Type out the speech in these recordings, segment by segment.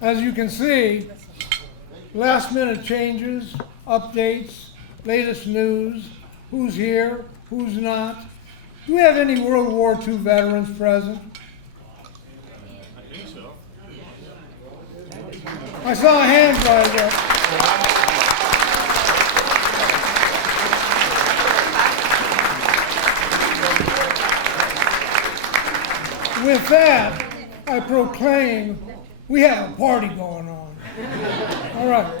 As you can see, last minute changes, updates, latest news, who's here, who's not. Do we have any World War II veterans present? I think so. I saw a hand rise up. With that, I proclaim we have a party going on. All right.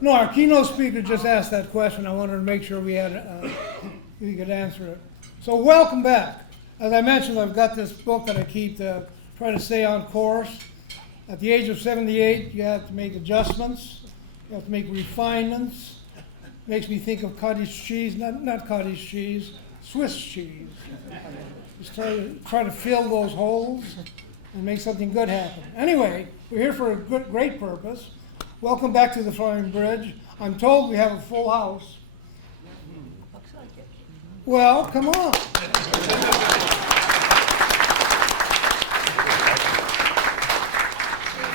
No, our keynote speaker just asked that question. I wanted to make sure we could answer it. So welcome back. As I mentioned, I've got this book that I keep to try to stay on course. At the age of 78, you have to make adjustments. You have to make refinements. Makes me think of cottage cheese, not cottage cheese, Swiss cheese. Just try to fill those holes and make something good happen. Anyway, we're here for a great purpose. Welcome back to the Flying Bridge. I'm told we have a full house. Looks like it. Well, come on.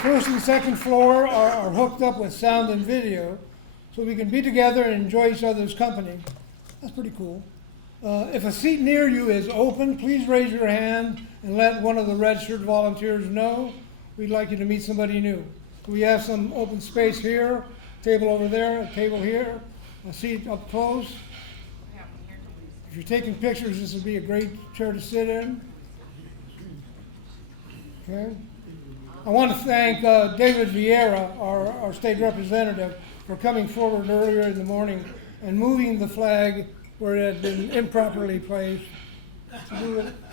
First and second floor are hooked up with sound and video, so we can be together and enjoy each other's company. That's pretty cool. If a seat near you is open, please raise your hand and let one of the red shirt volunteers know. We'd like you to meet somebody new. We have some open space here, table over there, a table here, a seat up close. If you're taking pictures, this would be a great chair to sit in. Okay. I want to thank David Vieira, our state representative, for coming forward earlier in the morning and moving the flag where it had been improperly placed.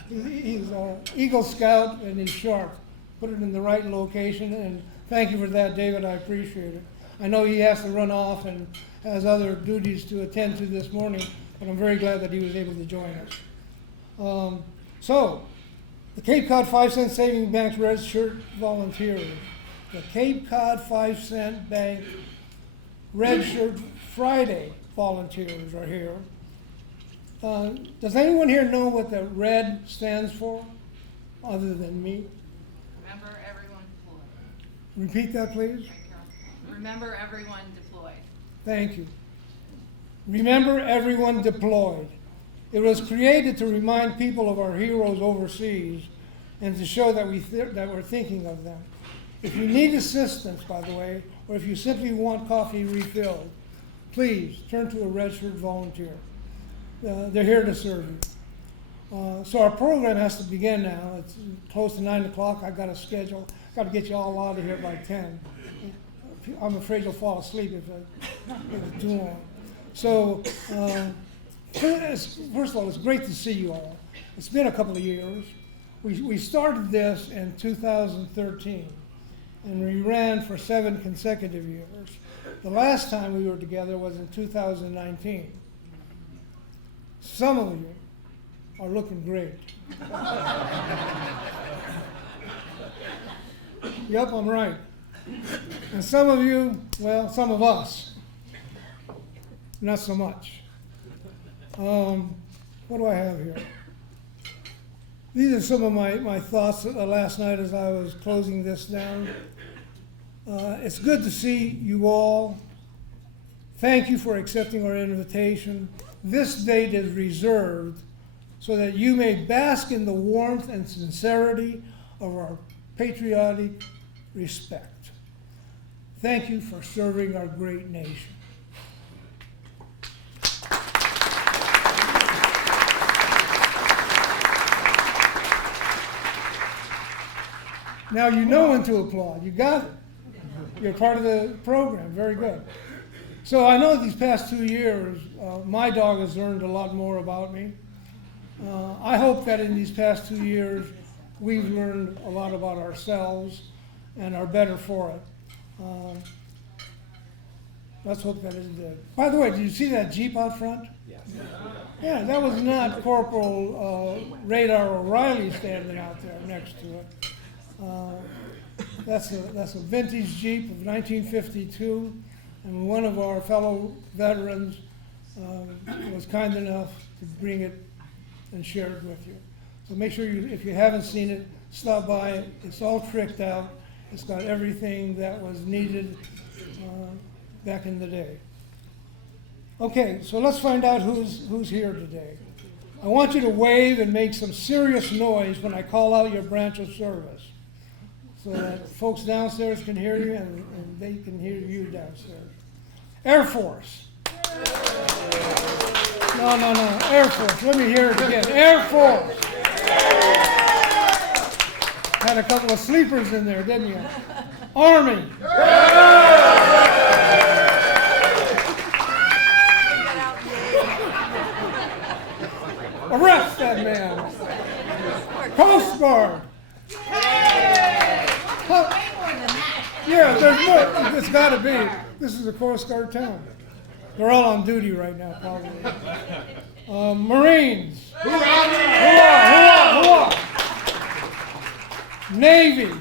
He's an Eagle Scout and he's sharp. Put it in the right location, and thank you for that, David. I appreciate it. I know he has to run off and has other duties to attend to this morning, but I'm very glad that he was able to join us. So, the Cape Cod 5-cent Savings Bank's Red Shirt Volunteers. The Cape Cod 5-cent Bank Red Shirt Friday volunteers are here. Does anyone here know what the red stands for, other than me? Remember everyone deployed. Repeat that, please. Remember everyone deployed. Thank you. Remember everyone deployed. It was created to remind people of our heroes overseas and to show that we're thinking of them. If you need assistance, by the way, or if you simply want coffee refilled, please turn to a red shirt volunteer. They're here to serve you. So our program has to begin now. It's close to 9 o'clock. I've got a schedule. Got to get you all out of here by 10. I'm afraid you'll fall asleep if it's too long. So first of all, it's great to see you all. It's been a couple of years. We started this in 2013, and we ran for 7 consecutive years. The last time we were together was in 2019. Some of you are looking great. Yep, I'm right. And some of you, well, some of us, not so much. What do I have here? These are some of my thoughts last night as I was closing this down. It's good to see you all. Thank you for accepting our invitation. This date is reserved so that you may bask in the warmth and sincerity of our patriotic respect. Thank you for serving our great nation. Now you know when to applaud. You got it. You're part of the program. Very good. So I know these past 2 years, my dog has learned a lot more about me. I hope that in these past 2 years, we've learned a lot about ourselves and are better for it. Let's hope that it did. By the way, did you see that Jeep out front? Yes. Yeah, that was not Corporal Radar O'Reilly standing out there next to it. That's a vintage Jeep of 1952, and one of our fellow veterans was kind enough to bring it and share it with you. So make sure if you haven't seen it, stop by. It's all tricked out. It's got everything that was needed back in the day. Okay, so let's find out who's here today. I want you to wave and make some serious noise when I call out your branch of service, so that folks downstairs can hear you and they can hear you downstairs. Air Force. No, Air Force. Let me hear it again. Air Force. Had a couple of sleepers in there, didn't you? Army. Arrest that man. Coast Guard. Yeah, there's more. It's got to be. This is a Coast Guard town. They're all on duty right now, probably. Marines. Hoorah! Navy.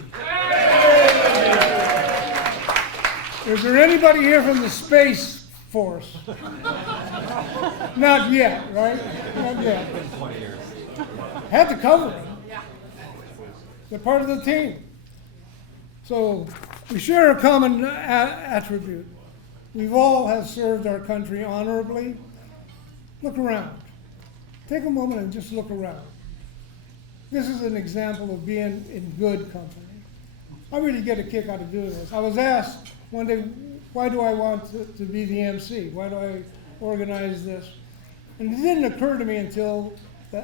Is there anybody here from the Space Force? Not yet, right? Not yet. Had to cover them. They're part of the team. So we share a common attribute. We've all have served our country honorably. Look around. Take a moment and just look around. This is an example of being in good company. I really get a kick out of doing this. I was asked one day, why do I want to be the MC? Why do I organize this? And it didn't occur to me until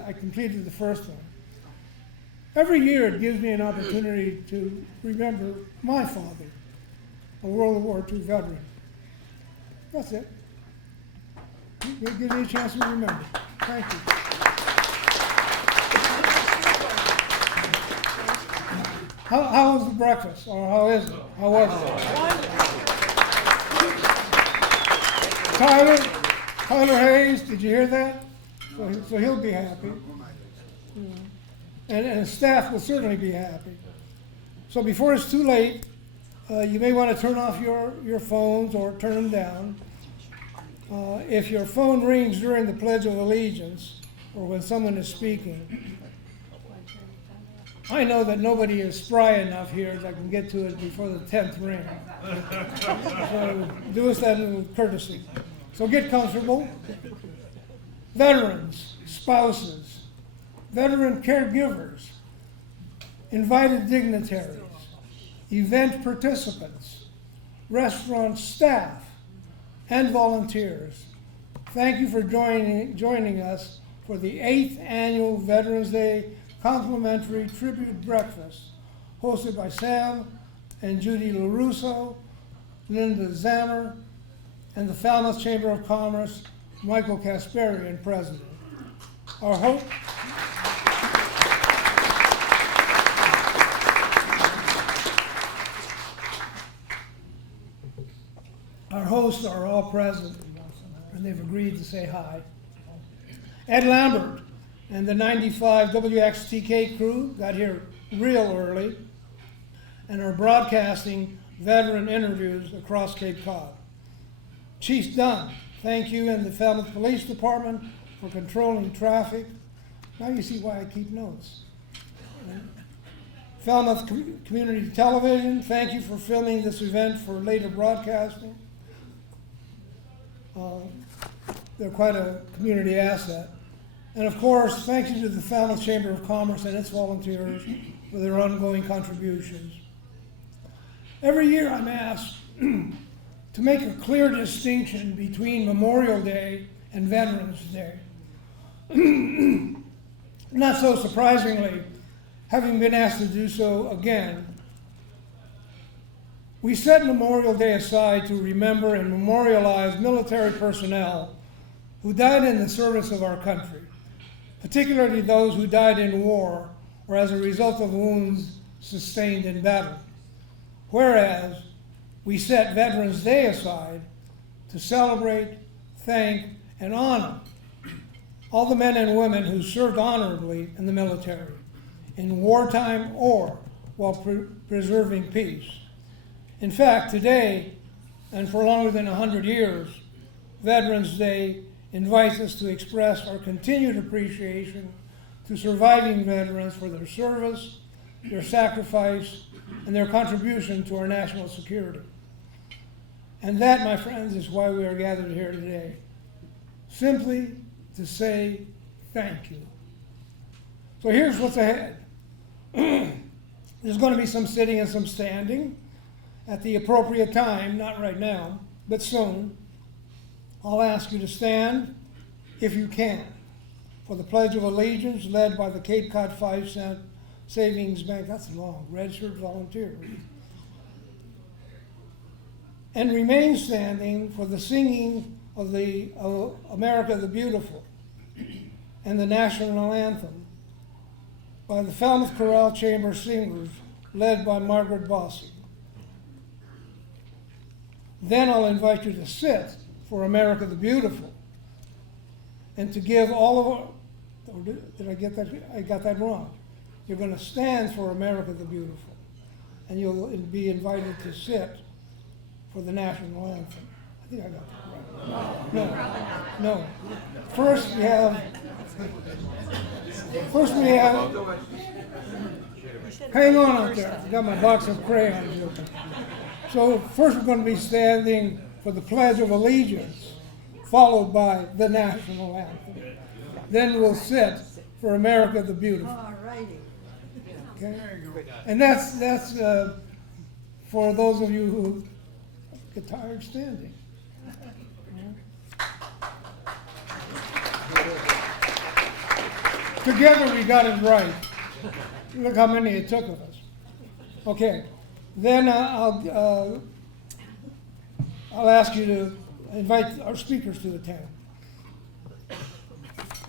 I completed the first one. Every year it gives me an opportunity to remember my father, a World War II veteran. That's it. It gives me a chance to remember. Thank you. How was the breakfast? Or how is it? How was it? Tyler Hayes, did you hear that? So he'll be happy. And his staff will certainly be happy. So before it's too late, you may want to turn off your phones or turn them down. If your phone rings during the Pledge of Allegiance or when someone is speaking, I know that nobody is spry enough here that can get to it before the 10th ring. So do us that little courtesy. So get comfortable. Veterans, spouses, veteran caregivers, invited dignitaries, event participants, restaurant staff, and volunteers. Thank you for joining us for the 8th Annual Veterans Day Complimentary Tribute Breakfast, hosted by Sam and Judy LaRusso, Linda Zammer, and the Falmouth Chamber of Commerce, Michael Kasparian, President. Our hosts are all present, and they've agreed to say hi. Ed Lambert and the 95 WXTK crew got here real early and are broadcasting veteran interviews across Cape Cod. Chief Dunn, thank you, and the Falmouth Police Department for controlling traffic. Now you see why I keep notes. Falmouth Community Television, thank you for filming this event for later broadcasting. They're quite a community asset. And of course, thank you to the Falmouth Chamber of Commerce and its volunteers for their ongoing contributions. Every year I'm asked to make a clear distinction between Memorial Day and Veterans Day. Not so surprisingly, having been asked to do so again, we set Memorial Day aside to remember and memorialize military personnel who died in the service of our country, particularly those who died in war or as a result of wounds sustained in battle. Whereas we set Veterans Day aside to celebrate, thank, and honor all the men and women who served honorably in the military, in wartime or while preserving peace. In fact, today, and for longer than 100 years, Veterans Day invites us to express our continued appreciation to surviving veterans for their service their sacrifice, and their contribution to our national security. And that, my friends, is why we are gathered here today. Simply to say thank you. So here's what's ahead. There's going to be some sitting and some standing at the appropriate time, not right now, but soon. I'll ask you to stand, if you can, for the Pledge of Allegiance led by the Cape Cod 5-cent Savings Bank. That's long, registered volunteers. And remain standing for the singing of the America the Beautiful and the national anthem by the Falmouth Chorale Chamber Singers led by Margaret Bossy. Then I'll invite you to sit for America the Beautiful and to give all of our, oh, did I get that? I got that wrong. You're going to stand for America the Beautiful, and you'll be invited to sit for the national anthem. I think I got that right. No. First we have, hang on out there. I got my box of crayons. So first we're going to be standing for the Pledge of Allegiance, followed by the national anthem. Then we'll sit for America the Beautiful. All righty. Okay? And that's for those of you who get tired standing. Together we got it right. Look how many it took of us. Okay, then I'll ask you to invite our speakers to the table.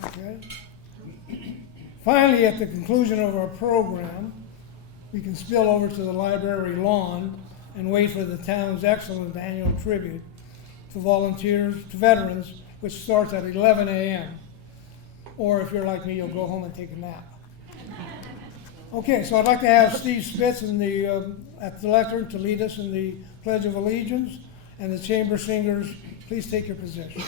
Okay. Finally, at the conclusion of our program, we can spill over to the library lawn and wait for the town's excellent annual tribute to volunteers, to veterans, which starts at 11 a.m. Or if you're like me, you'll go home and take a nap. Okay, so I'd like to have Steve Spitz at the lectern to lead us in the Pledge of Allegiance, and the chamber singers, please take your position.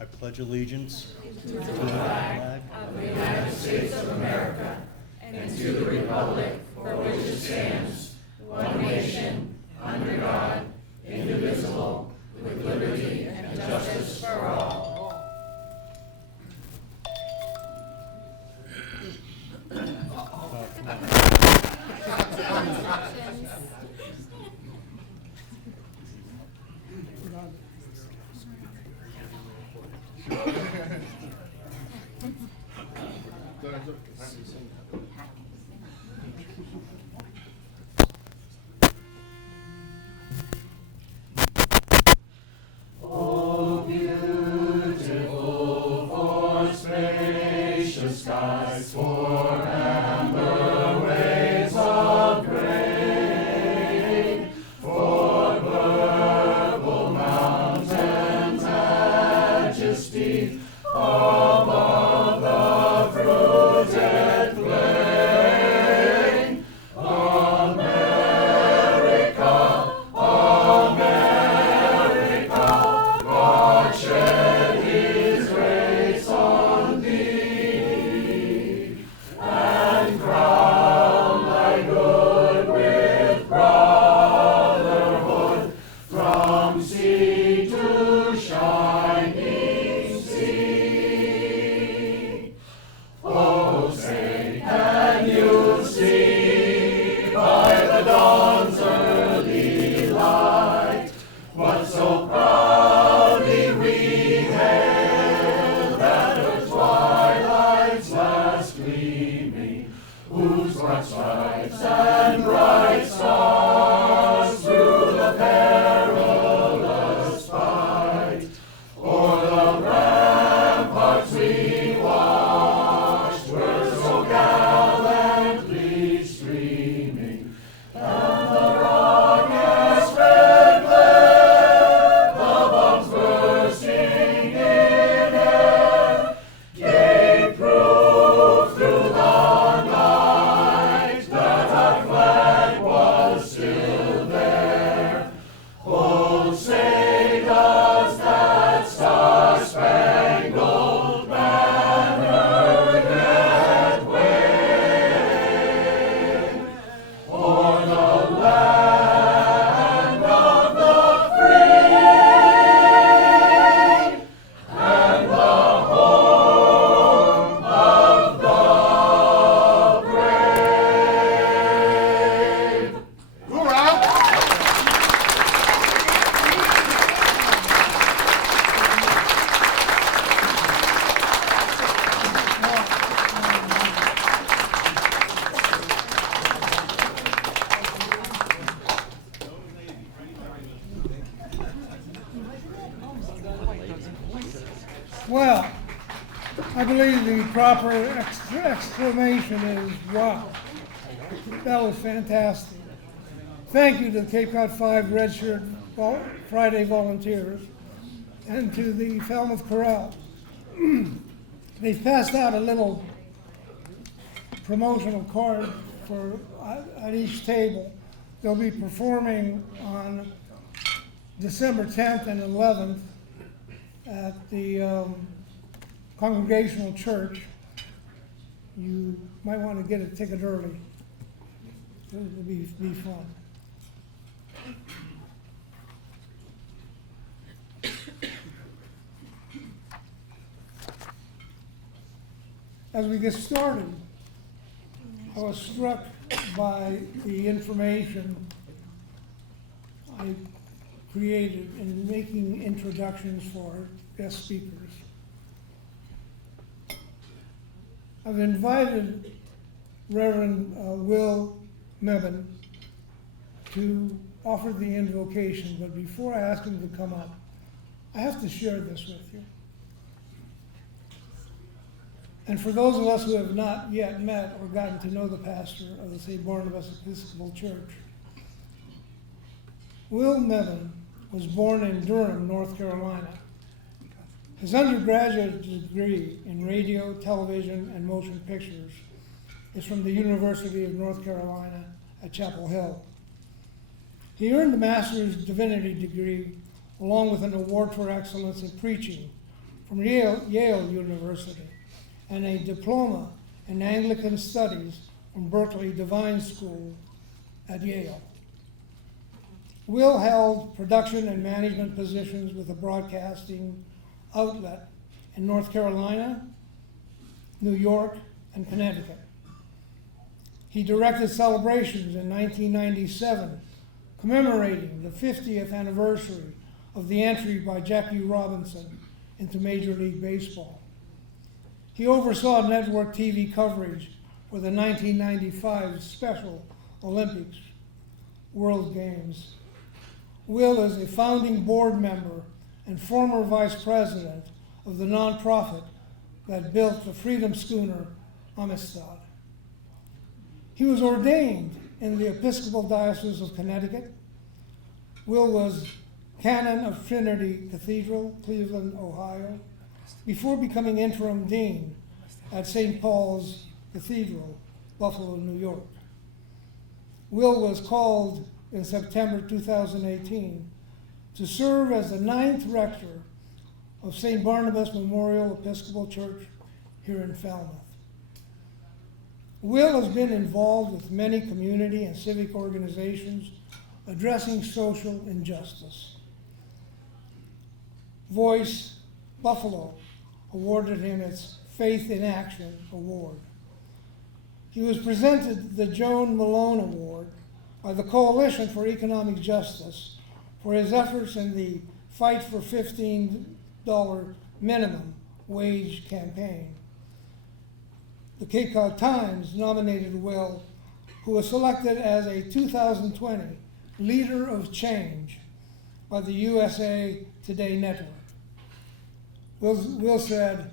I pledge allegiance to the flag of the United States of America and to the republic for which it stands, one nation, under God, indivisible, with liberty and justice for all. Oh, beautiful for spacious skies, for amber waves of grain, for purple mountains, majesty above the fruited plain. America, America, God shed His grace on thee, and crown thy good with brotherhood from sea to shining sea. Oh, say, can you see by the dawn's early light what so proudly we hailed at the twilight's last gleaming, whose broad stripes and bright stars through the perilous fight o'er the ramparts we watched were so I believe the proper exclamation is, wow. That was fantastic. Thank you to the Cape Cod 5 Red Shirt Friday volunteers and to the Falmouth Chorale. They've passed out a little promotional card for at each table. They'll be performing on December 10th and 11th at the Congregational Church. You might want to get a ticket early. It'll be fun. As we get started, I was struck by the information I created in making introductions for guest speakers. I've invited Reverend Will Mebane to offer the invocation, but before I ask him to come up, I have to share this with you. And for those of us who have not yet met or gotten to know the pastor of the St. Barnabas Episcopal Church, Will Mebane was born in Durham, North Carolina. His undergraduate degree in radio, television, and motion pictures is from the University of North Carolina at Chapel Hill. He earned a Master's Divinity degree along with an award for excellence in preaching from Yale University and a diploma in Anglican Studies from Berkeley Divine School at Yale. Will held production and management positions with a broadcasting outlet in North Carolina, New York, and Connecticut. He directed celebrations in 1997 commemorating the 50th anniversary of the entry by Jackie Robinson into Major League Baseball. He oversaw network TV coverage for the 1995 Special Olympics World Games. Will is a founding board member and former vice president of the nonprofit that built the Freedom Schooner Amistad. He was ordained in the Episcopal Diocese of Connecticut. Will was canon of Trinity Cathedral, Cleveland, Ohio, before becoming interim dean at St. Paul's Cathedral, Buffalo, New York. Will was called in September 2018 to serve as the 9th rector of St. Barnabas Memorial Episcopal Church here in Falmouth. Will has been involved with many community and civic organizations addressing social injustice. Voice Buffalo awarded him its Faith in Action Award. He was presented the Joan Malone Award by the Coalition for Economic Justice for his efforts in the Fight for $15 Minimum Wage campaign. The Cape Cod Times nominated Will, who was selected as a 2020 Leader of Change by the USA Today Network. Will said,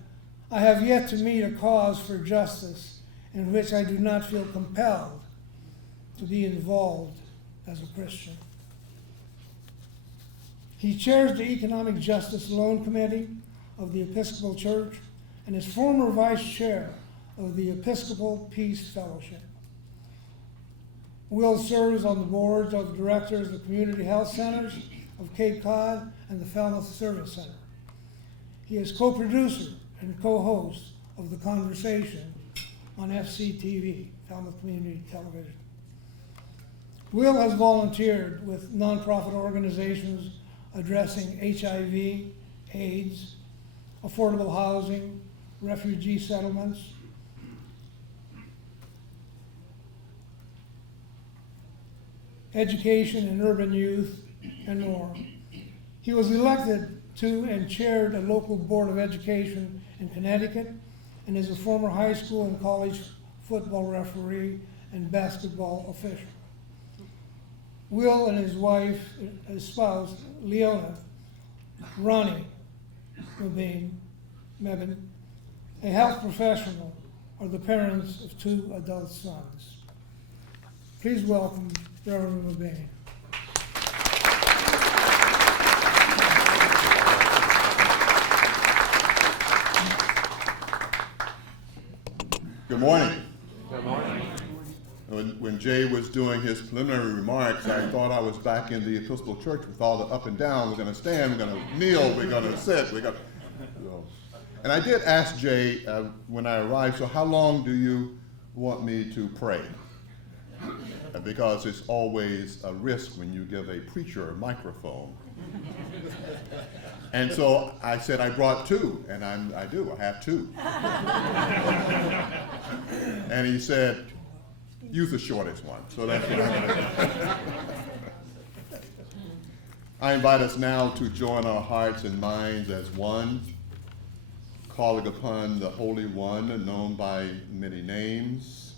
"I have yet to meet a cause for justice in which I do not feel compelled to be involved as a Christian." He chairs the Economic Justice Loan Committee of the Episcopal Church and is former vice chair of the Episcopal Peace Fellowship. Will serves on the boards of directors of Community Health Centers of Cape Cod and the Falmouth Service Center. He is co-producer and co-host of The Conversation on FCTV, Falmouth Community Television. Will has volunteered with nonprofit organizations addressing HIV, AIDS, affordable housing, refugee settlements, education and urban youth, and more. He was elected to and chaired a local board of education in Connecticut and is a former high school and college football referee and basketball official. Will and his wife, his spouse, Leona, Ronnie Mebane, a health professional, are the parents of 2 adult sons. Please welcome Reverend Mabane. Good morning. Good morning. When Jay was doing his preliminary remarks, I thought I was back in the Episcopal Church with all the up and down. We're going to stand, we're going to kneel, we're going to sit, And I did ask Jay when I arrived, so how long do you want me to pray? Because it's always a risk when you give a preacher a microphone. And so I said I brought 2, and I have 2. And he said, use the shortest one. So that's what I'm going to do. I invite us now to join our hearts and minds as one, calling upon the Holy One, known by many names,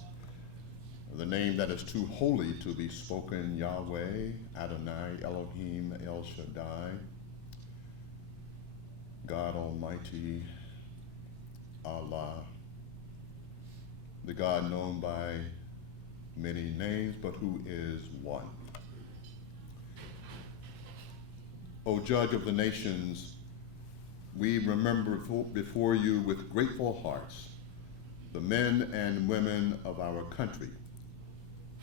the name that is too holy to be spoken, Yahweh, Adonai, Elohim, El Shaddai, God Almighty, Allah, the God known by many names, but who is one. O Judge of the nations, we remember before you with grateful hearts the men and women of our country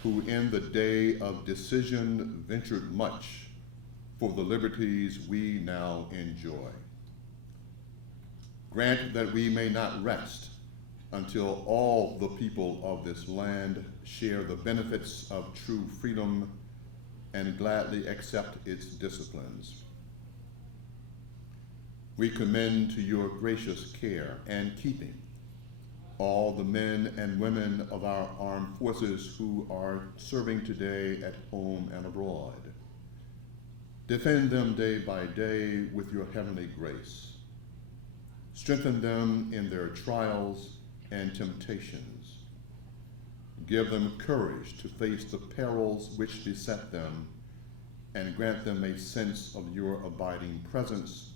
who in the day of decision ventured much for the liberties we now enjoy. Grant that we may not rest until all the people of this land share the benefits of true freedom and gladly accept its disciplines. We commend to your gracious care and keeping all the men and women of our armed forces who are serving today at home and abroad. Defend them day by day with your heavenly grace. Strengthen them in their trials and temptations. Give them courage to face the perils which beset them, and grant them a sense of your abiding presence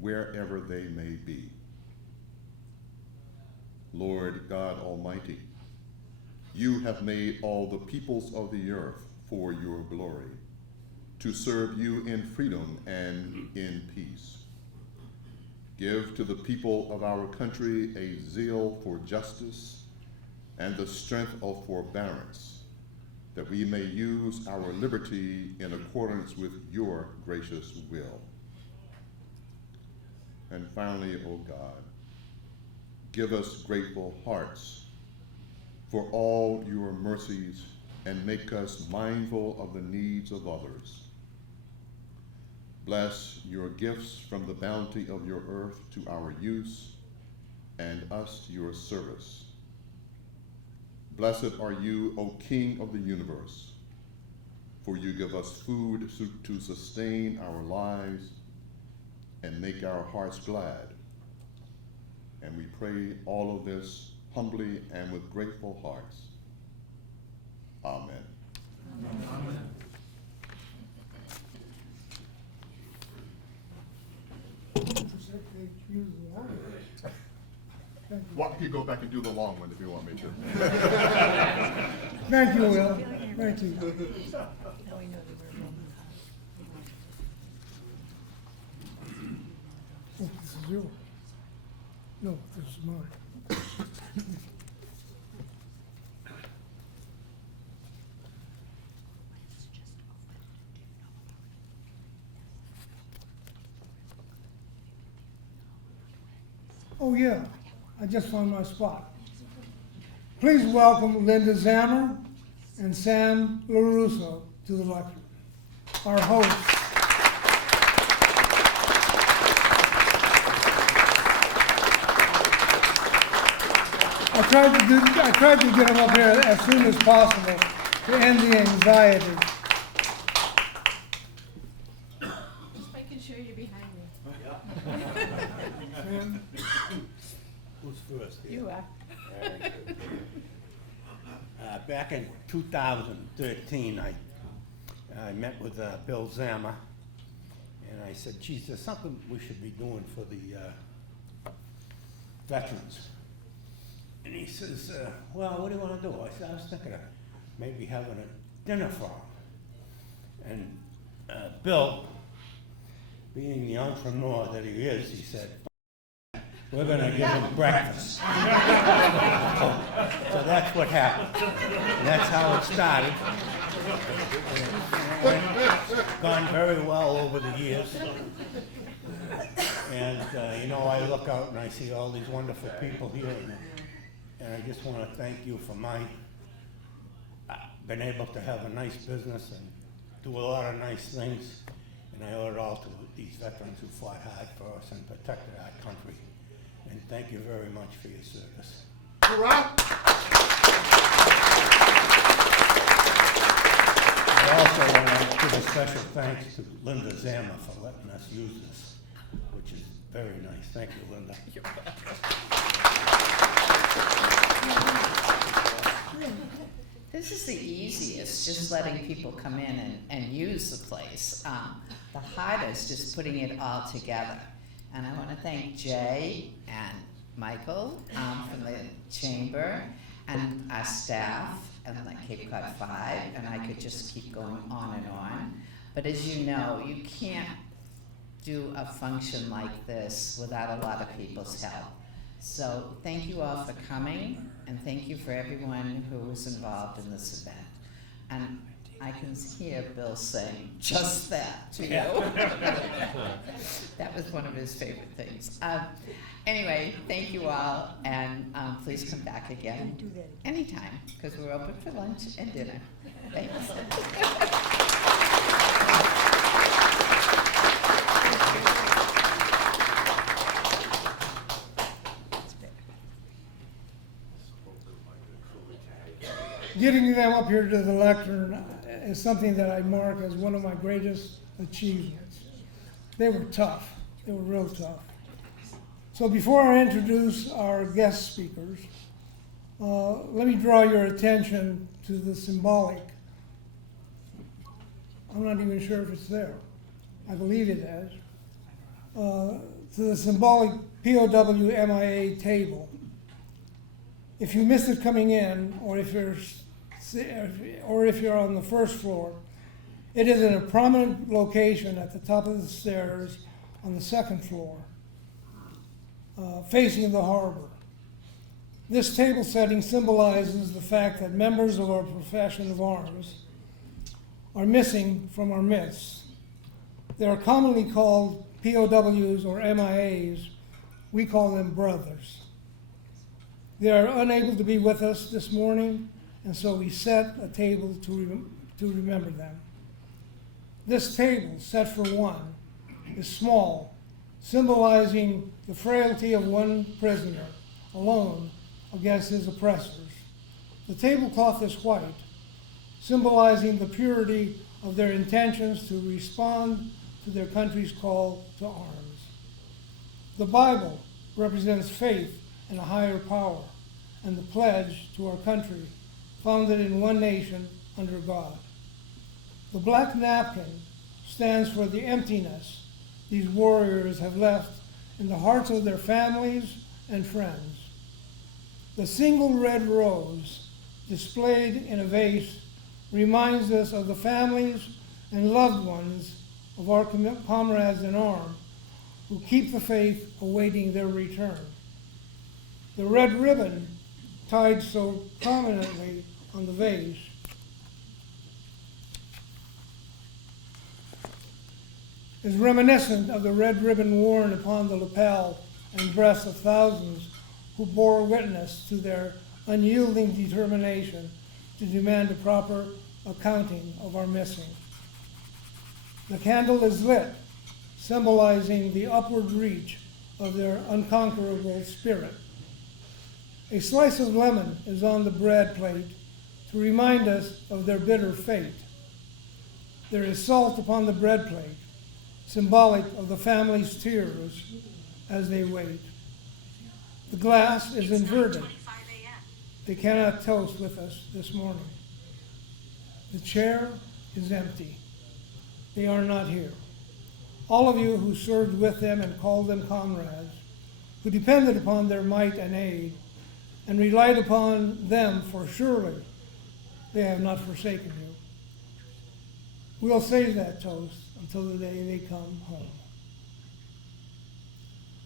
wherever they may be. Lord God Almighty, you have made all the peoples of the earth for your glory, to serve you in freedom and in peace. Give to the people of our country a zeal for justice and the strength of forbearance, that we may use our liberty in accordance with your gracious will. And finally, O God, give us grateful hearts for all your mercies and make us mindful of the needs of others. Bless your gifts from the bounty of your earth to our use, and us your service. Blessed are you, O King of the universe, for you give us food to sustain our lives and make our hearts glad. And we pray all of this humbly and with grateful hearts. Amen. Amen. Well, you go back and do the long one if you want me to. Thank you, Will. Thank you. Now we know that we're Roman Oh, this is yours. No, this is mine. Oh, yeah, I just found my spot. Please welcome Linda Zammer and Sam LaRusso to the lecture. Our hosts. I tried to get them up here as soon as possible to end the anxiety. Just making sure you're behind me. Sam? Who's first here? You are. Back in 2013, I met with Bill Zammer, and I said, geez, there's something we should be doing for the veterans. And he says, well, what do you want to do? I said, I was thinking of maybe having a dinner for him. And Bill, being the entrepreneur that he is, he said, we're going to give him breakfast. So that's what happened. And that's how it started. It's gone very well over the years. And, I look out and I see all these wonderful people here. And I just want to thank you for been able to have a nice business and do a lot of nice things. And I owe it all to these veterans who fought hard for us and protected our country. And thank you very much for your service. I also want to give a special thanks to Linda Zama for letting us use this, which is very nice. Thank you, Linda. This is the easiest, just letting people come in and use the place. The hardest is putting it all together. And I want to thank Jay and Michael from the chamber and our staff and the Cape Cod 5, and I could just keep going on and on. But as you know, you can't do a function like this without a lot of people's help. So thank you all for coming, and thank you for everyone who was involved in this event. And I can hear Bill saying just that to you. That was one of his favorite things. Anyway, thank you all, and please come back again anytime, because we're open for lunch and dinner. Thanks. Getting them up here to the lectern is something that I mark as one of my greatest achievements. They were tough. They were real tough. So before I introduce our guest speakers, let me draw your attention to the symbolic. I'm not even sure if it's there. I believe it is. To the symbolic POW MIA table. If you missed it coming in, or if you're on the first floor, it is in a prominent location at the top of the stairs on the second floor, facing the harbor. This table setting symbolizes the fact that members of our profession of arms are missing from our midst. They are commonly called POWs or MIAs. We call them brothers. They are unable to be with us this morning, and so we set a table to remember them. This table, set for one, is small, symbolizing the frailty of one prisoner alone against his oppressors. The tablecloth is white, symbolizing the purity of their intentions to respond to their country's call to arms. The Bible represents faith in a higher power and the pledge to our country, founded in one nation under God. The black napkin stands for the emptiness these warriors have left in the hearts of their families and friends. The single red rose displayed in a vase reminds us of the families and loved ones of our comrades in arms who keep the faith awaiting their return. The red ribbon tied so prominently on the vase is reminiscent of the red ribbon worn upon the lapel and breasts of thousands who bore witness to their unyielding determination to demand a proper accounting of our missing. The candle is lit, symbolizing the upward reach of their unconquerable spirit. A slice of lemon is on the bread plate to remind us of their bitter fate. There is salt upon the bread plate, symbolic of the family's tears as they wait. The glass is inverted. They cannot toast with us this morning. The chair is empty. They are not here. All of you who served with them and called them comrades, who depended upon their might and aid, and relied upon them, for surely they have not forsaken you. We'll save that toast until the day they come home.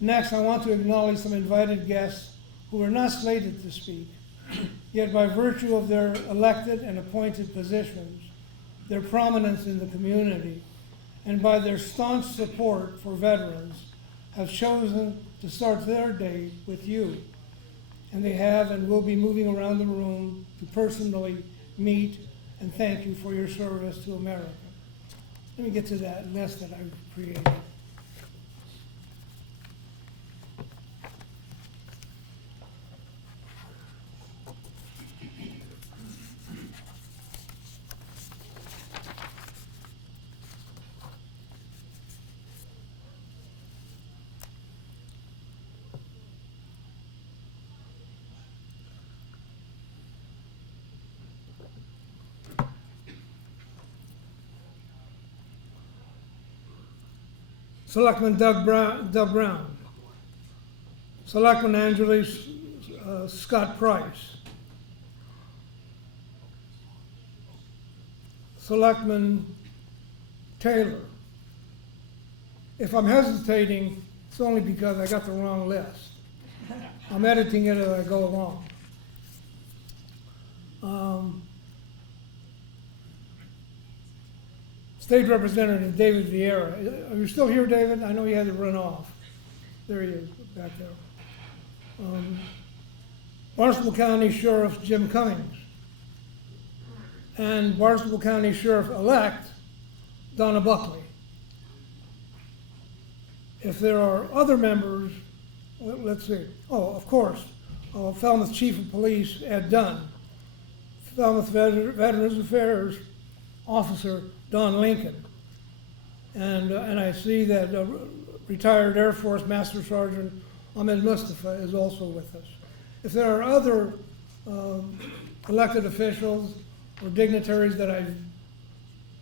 Next, I want to acknowledge some invited guests who were not slated to speak, yet by virtue of their elected and appointed positions, their prominence in the community, and by their staunch support for veterans, have chosen to start their day with you. And they have and will be moving around the room to personally meet and thank you for your service to America. Let me get to that list that I've created. Selectman Doug Brown. Selectman Angeles Scott Price. Selectman Taylor. If I'm hesitating, it's only because I got the wrong list. I'm editing it as I go along. State Representative David Vieira. Are you still here, David? I know you had to run off. There he is, back there. Barnstable County Sheriff Jim Cummings. And Barnstable County Sheriff-elect Donna Buckley. If there are other members, let's see. Oh, of course, Falmouth Chief of Police Ed Dunn. Falmouth Veterans Affairs Officer Don Lincoln. And I see that retired Air Force Master Sergeant Ahmed Mustafa is also with us. If there are other elected officials or dignitaries that I've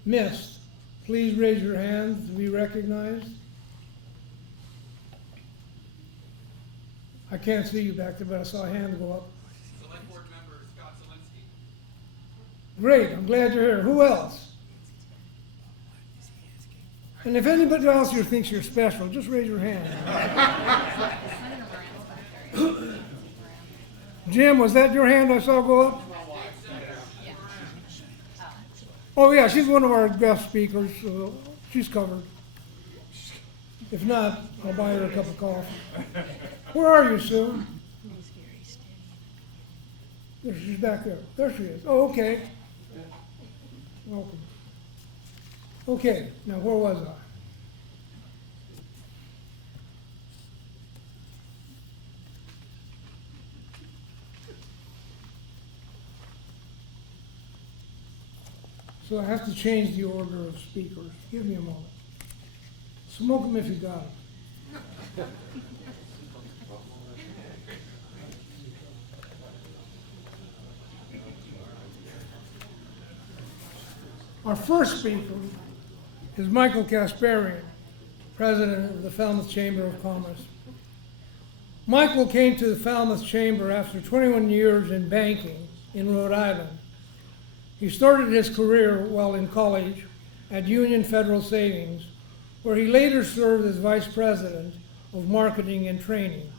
missed, please raise your hand to be recognized. I can't see you back there, but I saw a hand go up. Select Board Member Scott Zelinski. Great, I'm glad you're here. Who else? And if anybody else here thinks you're special, just raise your hand. Jim, was that your hand I saw go up? Oh yeah, she's one of our guest speakers, so she's covered. If not, I'll buy her a cup of coffee. Where are you, Sue? There, she's back there. There she is. Oh, okay. Welcome. Okay, now where was I? So I have to change the order of speakers. Give me a moment. Smoke them if you got it. Our first speaker is Michael Kasparian, president of the Falmouth Chamber of Commerce. Michael came to the Falmouth Chamber after 21 years in banking in Rhode Island. He started his career while in college at Union Federal Savings, where he later served as vice president of marketing and training,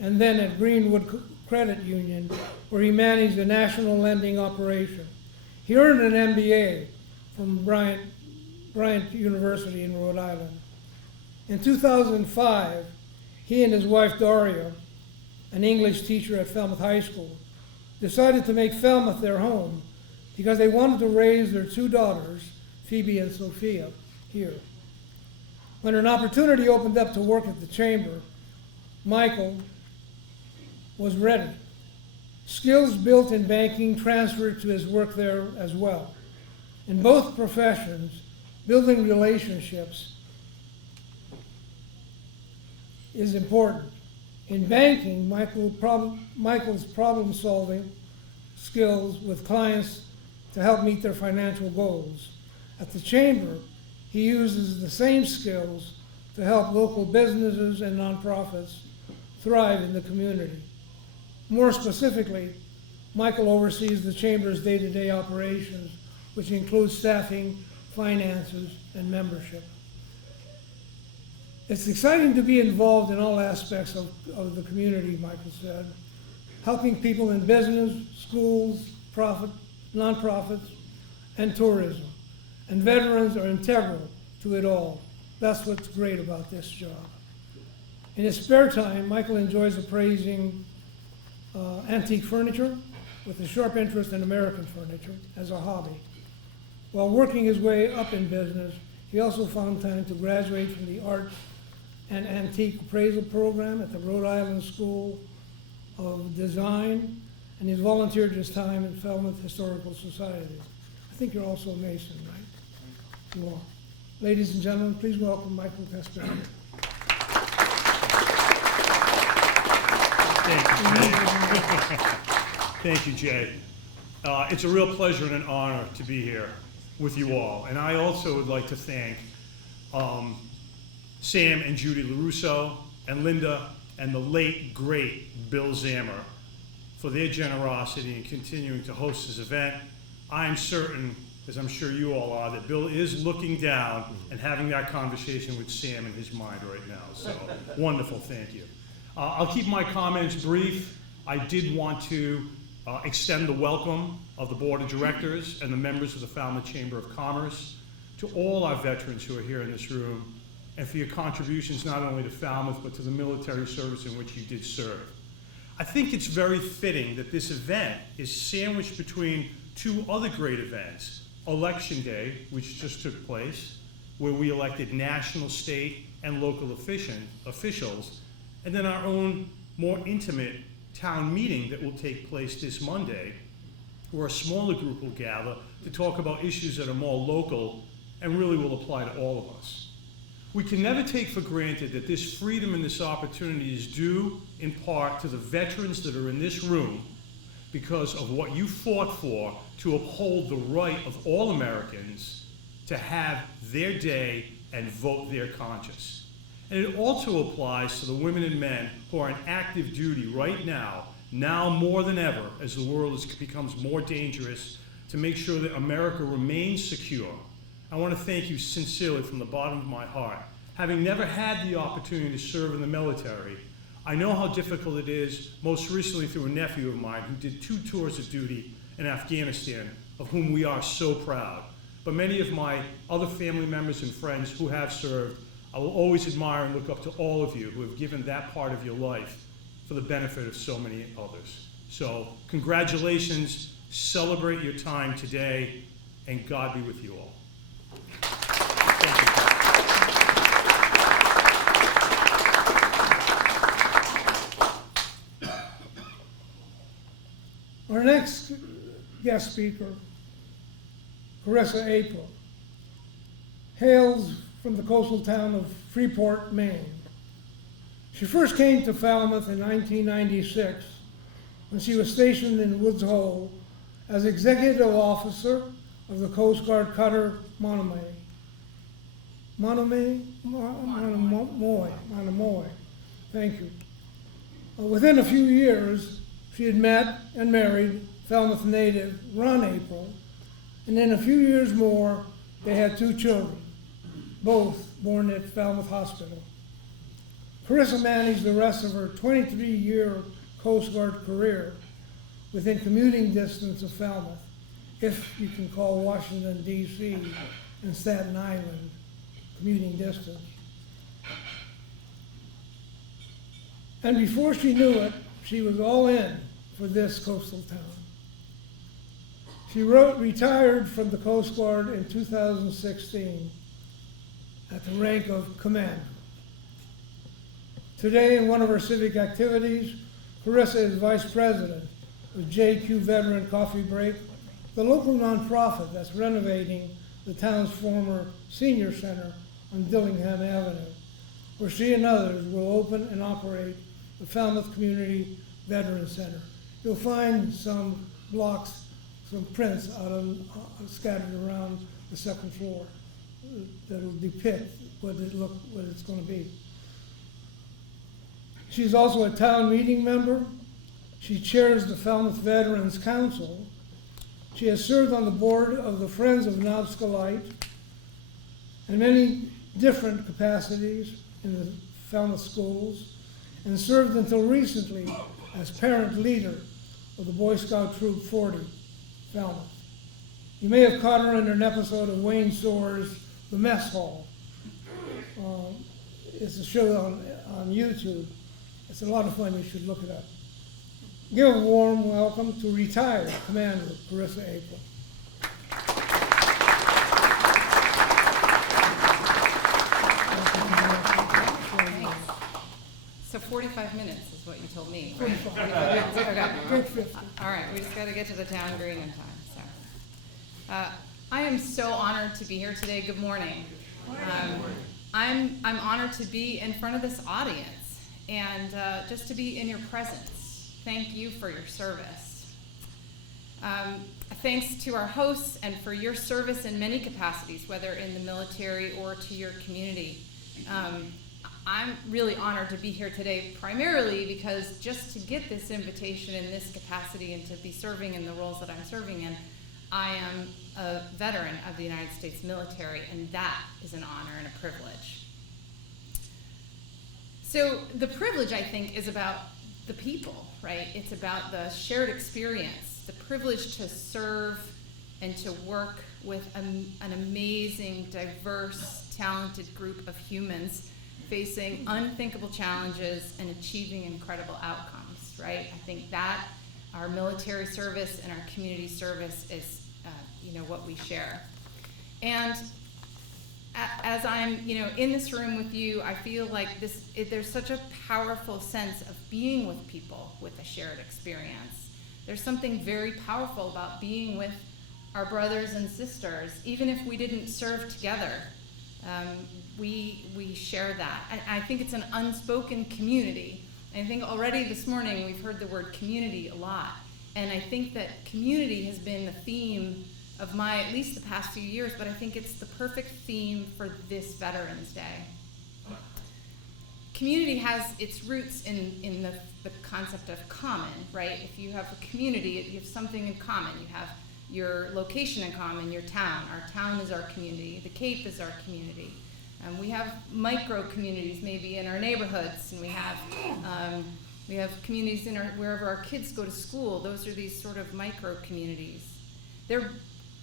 and then at Greenwood Credit Union, where he managed the national lending operation. He earned an MBA from Bryant University in Rhode Island. In 2005, he and his wife Daria, an English teacher at Falmouth High School, decided to make Falmouth their home because they wanted to raise their two daughters, Phoebe and Sophia, here. When an opportunity opened up to work at the Chamber, Michael was ready. Skills built in banking transferred to his work there as well. In both professions, building relationships is important. In banking, Michael's problem-solving skills with clients to help meet their financial goals. At the Chamber, he uses the same skills to help local businesses and nonprofits thrive in the community. More specifically, Michael oversees the Chamber's day-to-day operations, which includes staffing, finances, and membership. It's exciting to be involved in all aspects of the community, Michael said, helping people in business, schools, nonprofits, and tourism. And veterans are integral to it all. That's what's great about this job. In his spare time, Michael enjoys appraising antique furniture with a sharp interest in American furniture as a hobby. While working his way up in business, he also found time to graduate from the Arts and Antique Appraisal Program at the Rhode Island School of Design, and he's volunteered his time in Falmouth Historical Society. I think you're also a Mason, right? You are. Ladies and gentlemen, please welcome Michael Castelli. Thank you, Jay. It's a real pleasure and an honor to be here with you all. And I also would like to thank Sam and Judy LaRusso and Linda and the late, great Bill Zammer for their generosity in continuing to host this event. I'm certain, as I'm sure you all are, that Bill is looking down and having that conversation with Sam in his mind right now. So wonderful, thank you. I'll keep my comments brief. I did want to extend the welcome of the Board of Directors and the members of the Falmouth Chamber of Commerce to all our veterans who are here in this room, and for your contributions not only to Falmouth but to the military service in which you did serve. I think it's very fitting that this event is sandwiched between two other great events, Election Day, which just took place, where we elected national, state, and local officials, and then our own more intimate town meeting that will take place this Monday, where a smaller group will gather to talk about issues that are more local and really will apply to all of us. We can never take for granted that this freedom and this opportunity is due in part to the veterans that are in this room because of what you fought for to uphold the right of all Americans to have their day and vote their conscience. And it also applies to the women and men who are in active duty right now more than ever, as the world becomes more dangerous, to make sure that America remains secure. I want to thank you sincerely from the bottom of my heart. Having never had the opportunity to serve in the military, I know how difficult it is, most recently through a nephew of mine who did 2 tours of duty in Afghanistan, of whom we are so proud. But many of my other family members and friends who have served, I will always admire and look up to all of you who have given that part of your life for the benefit of so many others. So congratulations, celebrate your time today, and God be with you all. Our next guest speaker, Carissa April, hails from the coastal town of Freeport, Maine. She first came to Falmouth in 1996 when she was stationed in Woods Hole as executive officer of the Coast Guard cutter Monomoy. Monomoy, thank you. Within a few years, she had met and married Falmouth native Ron April, and in a few years more, they had 2 children, both born at Falmouth Hospital. Carissa managed the rest of her 23-year Coast Guard career within commuting distance of Falmouth, if you can call Washington, D.C. and Staten Island commuting distance. And before she knew it, she was all in for this coastal town. She retired from the Coast Guard in 2016 at the rank of commander. Today, in one of her civic activities, Carissa is vice president of JQ Veteran Coffee Break, the local nonprofit that's renovating the town's former senior center on Dillingham Avenue, where she and others will open and operate the Falmouth Community Veteran Center. You'll find some blocks, some prints scattered around the second floor that will depict what it's going to be. She's also a town meeting member. She chairs the Falmouth Veterans Council. She has served on the board of the Friends of Nobska Light in many different capacities in the Falmouth schools, and served until recently as parent leader of the Boy Scout Troop 40, Falmouth. You may have caught her in an episode of Wayne Sore's The Mess Hall. It's a show on YouTube. It's a lot of fun, you should look it up. Give a warm welcome to retired Commander Carissa April. So 45 minutes is what you told me, right? 45. 45 minutes, okay. Take 50. All right, we just got to get to the town green in time, so. I am so honored to be here today. Good morning. I'm honored to be in front of this audience and just to be in your presence. Thank you for your service. Thanks to our hosts and for your service in many capacities, whether in the military or to your community. I'm really honored to be here today, primarily because just to get this invitation in this capacity and to be serving in the roles that I'm serving in, I am a veteran of the United States military, and that is an honor and a privilege. So the privilege, I think, is about the people, right? It's about the shared experience, the privilege to serve and to work with an amazing, diverse, talented group of humans facing unthinkable challenges and achieving incredible outcomes, right? I think that our military service and our community service is, what we share. And as I'm, in this room with you, I feel like there's such a powerful sense of being with people with a shared experience. There's something very powerful about being with our brothers and sisters, even if we didn't serve together. We share that. I think it's an unspoken community. I think already this morning we've heard the word community a lot. And I think that community has been the theme of at least the past few years, but I think it's the perfect theme for this Veterans Day. Community has its roots in the concept of common, right? If you have a community, you have something in common. You have your location in common, your town. Our town is our community. The Cape is our community. We have micro communities maybe in our neighborhoods, and we have communities wherever our kids go to school. Those are these sort of micro communities.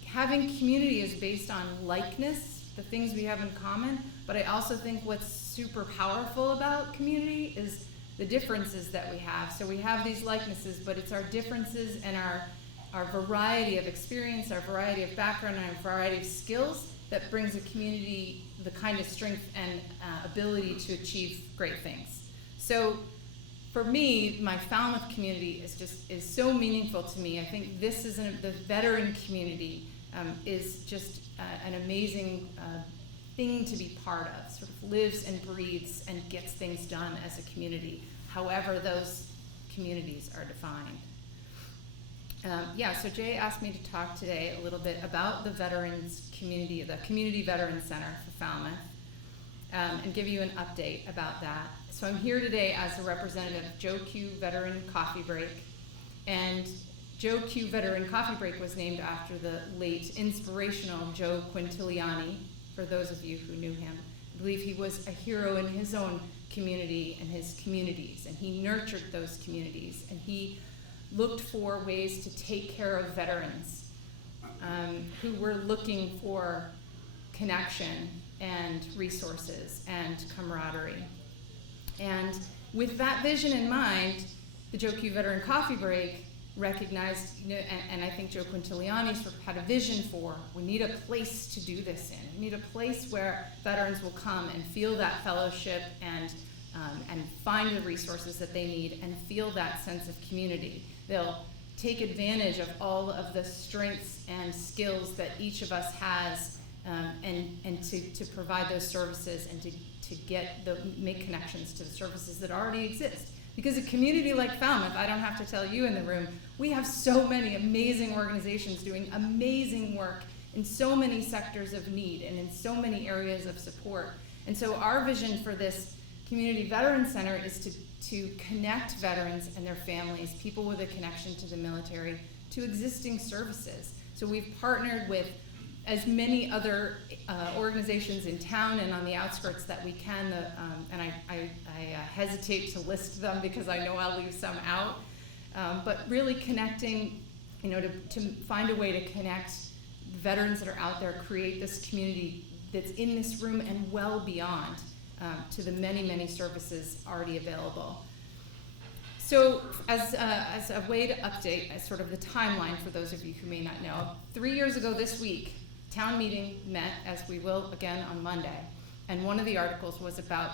Having community is based on likeness, the things we have in common, but I also think what's super powerful about community is the differences that we have. So we have these likenesses, but it's our differences and our variety of experience, our variety of background, and our variety of skills that brings a community the kind of strength and ability to achieve great things. So for me, my Falmouth community is so meaningful to me. I think the veteran community is just an amazing thing to be part of, sort of lives and breathes and gets things done as a community, however those communities are defined. So Jay asked me to talk today a little bit about the veterans community, the Community Veterans Center for Falmouth, and give you an update about that. So I'm here today as a representative of Joe Q Veteran Coffee Break, and Joe Q Veteran Coffee Break was named after the late inspirational Joe Quintiliani, for those of you who knew him. I believe he was a hero in his own community and his communities, and he nurtured those communities, and he looked for ways to take care of veterans who were looking for connection and resources and camaraderie. And with that vision in mind, the Joe Q Veteran Coffee Break recognized, and I think Joe Quintiliani sort of had a vision for, we need a place to do this in. We need a place where veterans will come and feel that fellowship and find the resources that they need and feel that sense of community. They'll take advantage of all of the strengths and skills that each of us has and to provide those services and to make connections to the services that already exist. Because a community like Falmouth, I don't have to tell you in the room, we have so many amazing organizations doing amazing work in so many sectors of need and in so many areas of support. And so our vision for this Community Veteran Center is to connect veterans and their families, people with a connection to the military, to existing services. So we've partnered with as many other organizations in town and on the outskirts that we can, and I hesitate to list them because I know I'll leave some out, but really connecting, to find a way to connect veterans that are out there, create this community that's in this room and well beyond to the many, many services already available. So as a way to update sort of the timeline for those of you who may not know, 3 years ago this week, town meeting met, as we will again on Monday, and one of the articles was about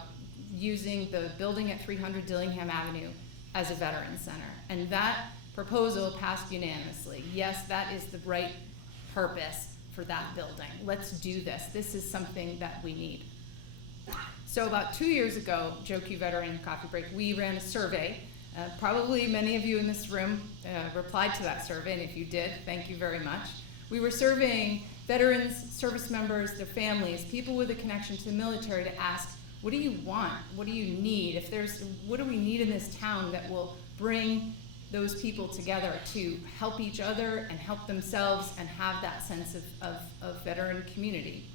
using the building at 300 Dillingham Avenue as a veterans center. And that proposal passed unanimously. Yes, that is the right purpose for that building. Let's do this. This is something that we need. So about 2 years ago, Joe Q Veteran Coffee Break, we ran a survey. Probably many of you in this room replied to that survey, and if you did, thank you very much. We were surveying veterans, service members, their families, people with a connection to the military to ask, what do you want? What do you need? What do we need in this town that will bring those people together to help each other and help themselves and have that sense of veteran community?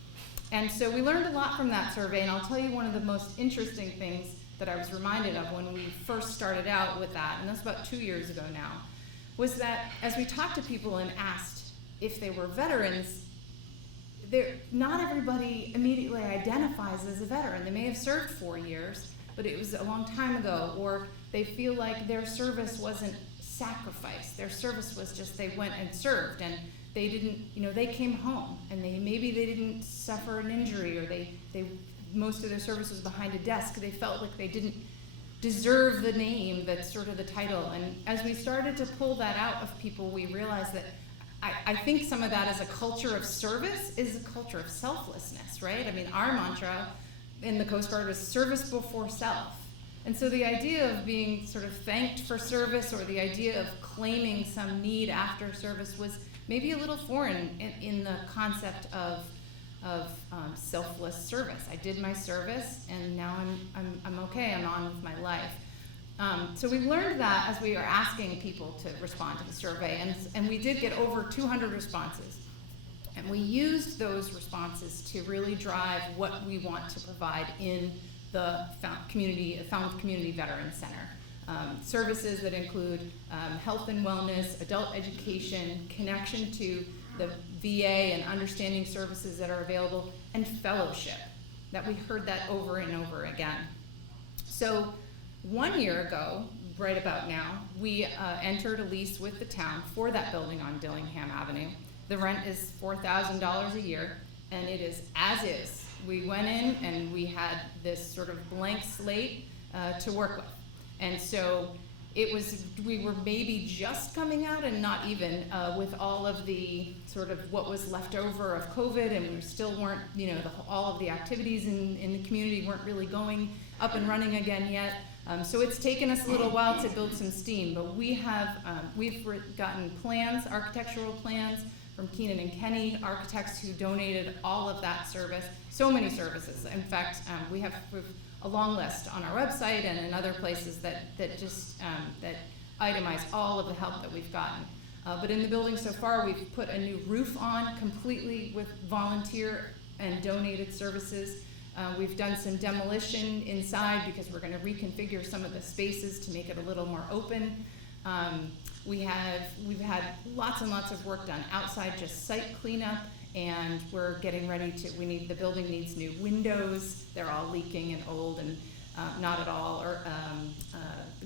And so we learned a lot from that survey, and I'll tell you one of the most interesting things that I was reminded of when we first started out with that, and that's about 2 years ago now, was that as we talked to people and asked if they were veterans, not everybody immediately identifies as a veteran. They may have served 4 years, but it was a long time ago, or they feel like their service wasn't sacrificed. Their service was just they went and served, and they didn't, they came home, and maybe they didn't suffer an injury, or they most of their service was behind a desk. They felt like they didn't deserve the name, that's sort of the title. And as we started to pull that out of people, we realized that I think some of that as a culture of service is a culture of selflessness, right? I mean, our mantra in the Coast Guard was service before self. And so the idea of being sort of thanked for service, or the idea of claiming some need after service, was maybe a little foreign in the concept of selfless service. I did my service, and now I'm okay. I'm on with my life. So we learned that as we were asking people to respond to the survey, and we did get over 200 responses. And we used those responses to really drive what we want to provide in the Falmouth Community Veteran Center. Services that include health and wellness, adult education, connection to the VA and understanding services that are available, and fellowship. That we heard that over and over again. So 1 year ago, right about now, we entered a lease with the town for that building on Dillingham Avenue. The rent is $4,000 a year, and it is as is. We went in and we had this sort of blank slate to work with. And so we were maybe just coming out, and not even, with all of the sort of what was left over of COVID, and we still weren't, all of the activities in the community weren't really going up and running again yet. So it's taken us a little while to build some steam, but we've gotten plans, architectural plans, from Keenan and Kenny architects, who donated all of that service, so many services. In fact, we've a long list on our website and in other places that itemize all of the help that we've gotten. But in the building so far, we've put a new roof on completely with volunteer and donated services. We've done some demolition inside because we're going to reconfigure some of the spaces to make it a little more open. We've had lots and lots of work done outside, just site cleanup, and we're getting ready the building needs new windows. They're all leaking and old and not at all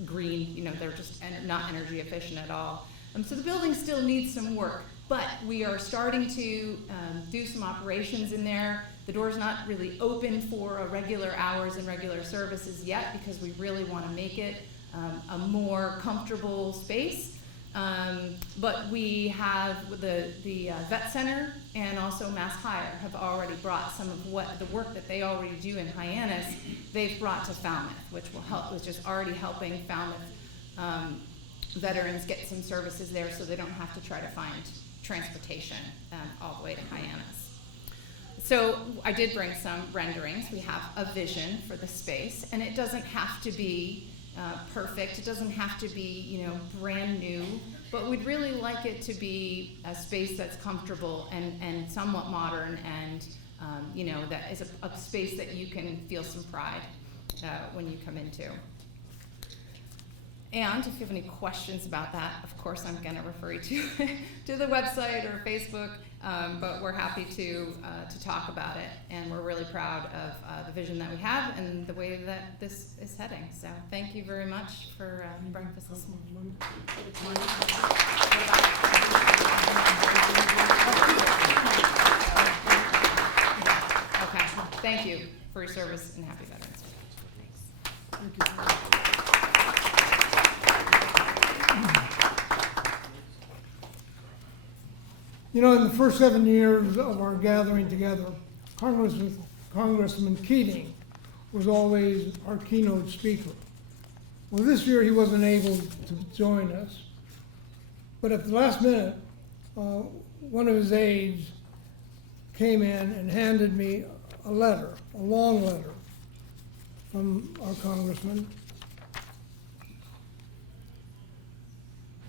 green. They're just not energy efficient at all. So the building still needs some work, but we are starting to do some operations in there. The door's not really open for regular hours and regular services yet, because we really want to make it a more comfortable space. But we have the Vet Center and also Mass Hire have already brought some of the work that they already do in Hyannis, they've brought to Falmouth, which is already helping Falmouth veterans get some services there, so they don't have to try to find transportation all the way to Hyannis. So I did bring some renderings. We have a vision for the space, and it doesn't have to be perfect. It doesn't have to be, brand new, but we'd really like it to be a space that's comfortable and somewhat modern, and that is a space that you can feel some pride when you come into. And if you have any questions about that, of course, I'm going to refer you to the website or Facebook, but we're happy to talk about it. And we're really proud of the vision that we have and the way that this is heading. So thank you very much for breakfast this morning. Okay, thank you for your service and happy Veterans Day. Thank you. In the first 7 years of our gathering together, Congressman Keating was always our keynote speaker. Well, this year he wasn't able to join us, but at the last minute, one of his aides came in and handed me a letter, a long letter from our congressman.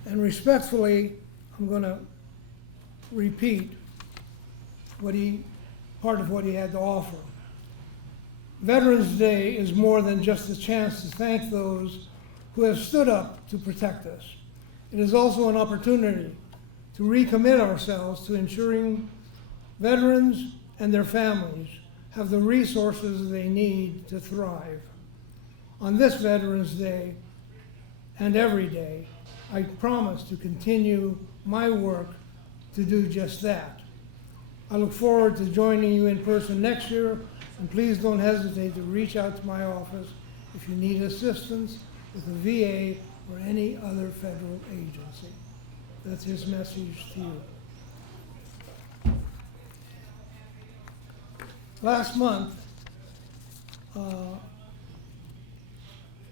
And respectfully, I'm going to repeat part of what he had to offer. Veterans Day is more than just a chance to thank those who have stood up to protect us. It is also an opportunity to recommit ourselves to ensuring veterans and their families have the resources they need to thrive. On this Veterans Day and every day, I promise to continue my work to do just that. I look forward to joining you in person next year, and please don't hesitate to reach out to my office if you need assistance with the VA or any other federal agency. That's his message to you. Last month, I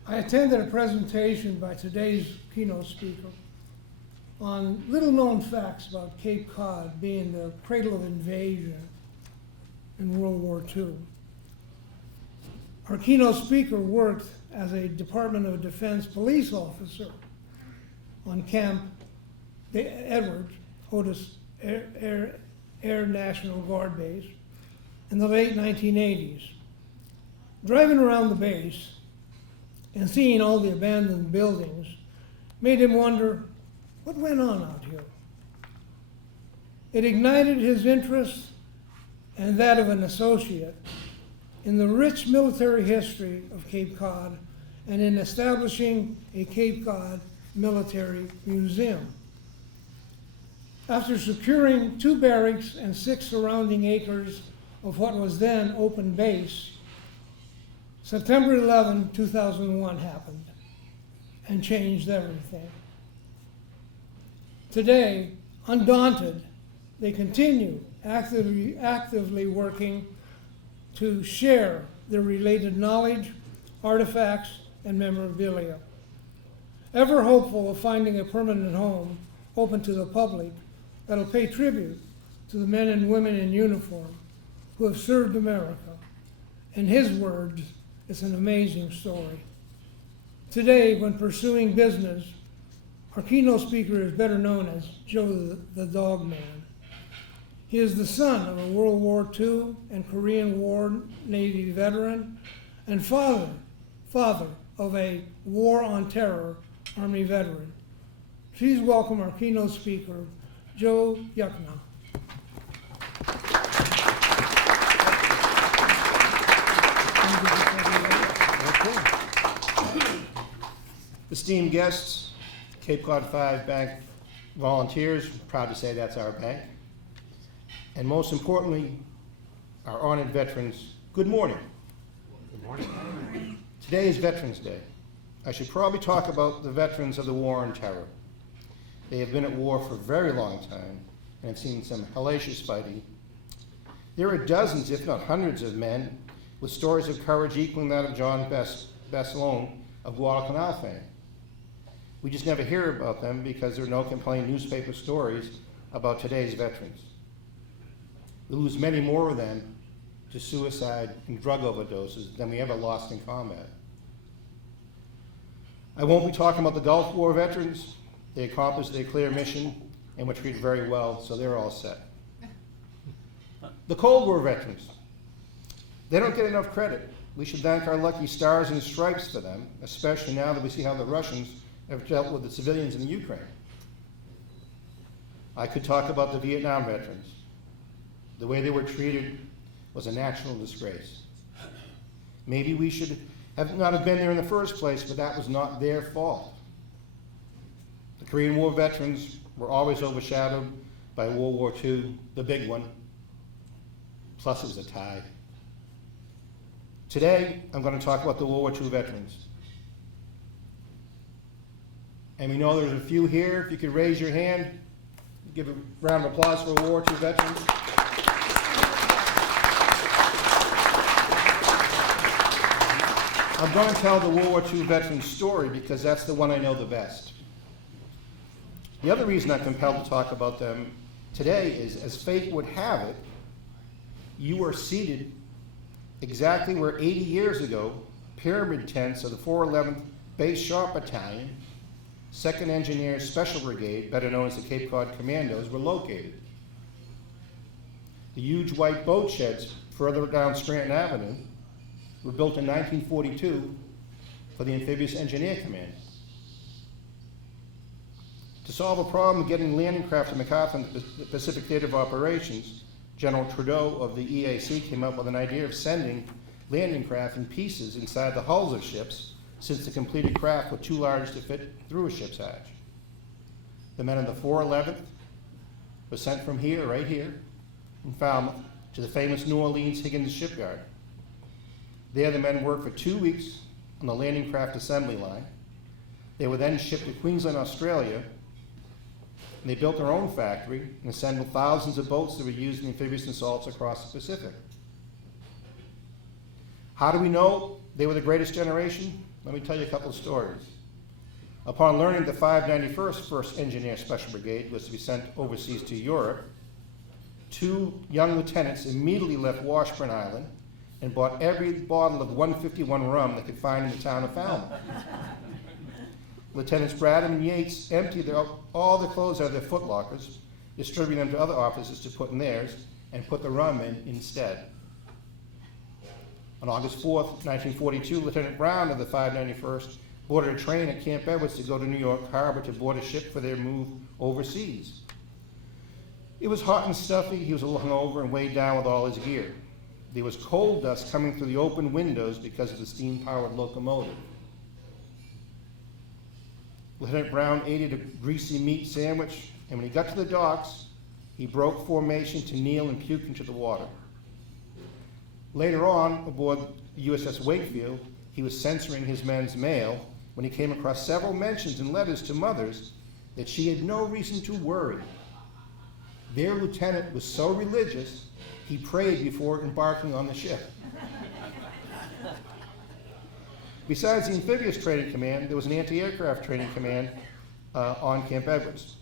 attended a presentation by today's keynote speaker on little-known facts about Cape Cod being the cradle of invasion in World War II. Our keynote speaker worked as a Department of Defense police officer on Camp Edwards, Otis Air National Guard Base, in the late 1980s. Driving around the base and seeing all the abandoned buildings made him wonder, what went on out here? It ignited his interest and that of an associate in the rich military history of Cape Cod and in establishing a Cape Cod Military Museum. After securing 2 barracks and 6 surrounding acres of what was then open base, September 11, 2001 happened and changed everything. Today, undaunted, they continue actively working to share their related knowledge, artifacts, and memorabilia. Ever hopeful of finding a permanent home open to the public that'll pay tribute to the men and women in uniform who have served America. In his words, it's an amazing story. Today, when pursuing business, our keynote speaker is better known as Joe the Dog Man. He is the son of a World War II and Korean War Navy veteran and father of a War on Terror Army veteran. Please welcome our keynote speaker, Joe Yuckna. Esteemed guests, Cape Cod 5 Bank volunteers, proud to say that's our bank. And most importantly, our honored veterans, good morning. Good morning. Today is Veterans Day. I should probably talk about the veterans of the War on Terror. They have been at war for a very long time and have seen some hellacious fighting. There are dozens, if not hundreds, of men with stories of courage equaling that of John Bessalone of Guadalcanal fame. We just never hear about them because there are no compelling newspaper stories about today's veterans. We lose many more of them to suicide and drug overdoses than we ever lost in combat. I won't be talking about the Gulf War veterans. They accomplished their clear mission and were treated very well, so they're all set. The Cold War veterans, they don't get enough credit. We should thank our lucky stars and stripes for them, especially now that we see how the Russians have dealt with the civilians in the Ukraine. I could talk about the Vietnam veterans. The way they were treated was a national disgrace. Maybe we should have not have been there in the first place, but that was not their fault. The Korean War veterans were always overshadowed by World War II, the big one. Plus it was a tie. Today, I'm going to talk about the World War II veterans. And we know there's a few here. If you could raise your hand, give a round of applause for World War II veterans. I'm going to tell the World War II veterans story because that's the one I know the best. The other reason I'm compelled to talk about them today is, as fate would have it, you are seated exactly where 80 years ago, pyramid tents of the 411th Base Shot Battalion, 2nd Engineers Special Brigade, better known as the Cape Cod Commandos, were located. The huge white boat sheds further down Scranton Avenue were built in 1942 for the Amphibious Engineer Command. To solve a problem getting landing craft to MacArthur in the Pacific Theater of Operations, General Trudeau of the EAC came up with an idea of sending landing craft in pieces inside the hulls of ships, since the completed craft were too large to fit through a ship's hatch. The men of the 411th were sent from here, right here, in Falmouth, to the famous New Orleans Higgins shipyard. There the men worked for 2 weeks on the landing craft assembly line. They were then shipped to Queensland, Australia, and they built their own factory and assembled thousands of boats that were used in amphibious assaults across the Pacific. How do we know they were the greatest generation? Let me tell you a couple of stories. Upon learning the 591st 1st Engineer Special Brigade was to be sent overseas to Europe, 2 young lieutenants immediately left Washburn Island and bought every bottle of 151 rum they could find in the town of Falmouth. Lieutenants Bradham and Yates emptied all the clothes out of their footlockers, distributing them to other officers to put in theirs, and put the rum in instead. On August 4th, 1942, Lieutenant Brown of the 591st boarded a train at Camp Edwards to go to New York Harbor to board a ship for their move overseas. It was hot and stuffy. He was hungover and weighed down with all his gear. There was coal dust coming through the open windows because of the steam-powered locomotive. Lieutenant Brown ate a greasy meat sandwich, and when he got to the docks, he broke formation to kneel and puke into the water. Later on, aboard the USS Wakefield, he was censoring his men's mail when he came across several mentions in letters to mothers that she had no reason to worry. Their lieutenant was so religious, he prayed before embarking on the ship. Besides the amphibious training command, there was an anti-aircraft training command on Camp Edwards.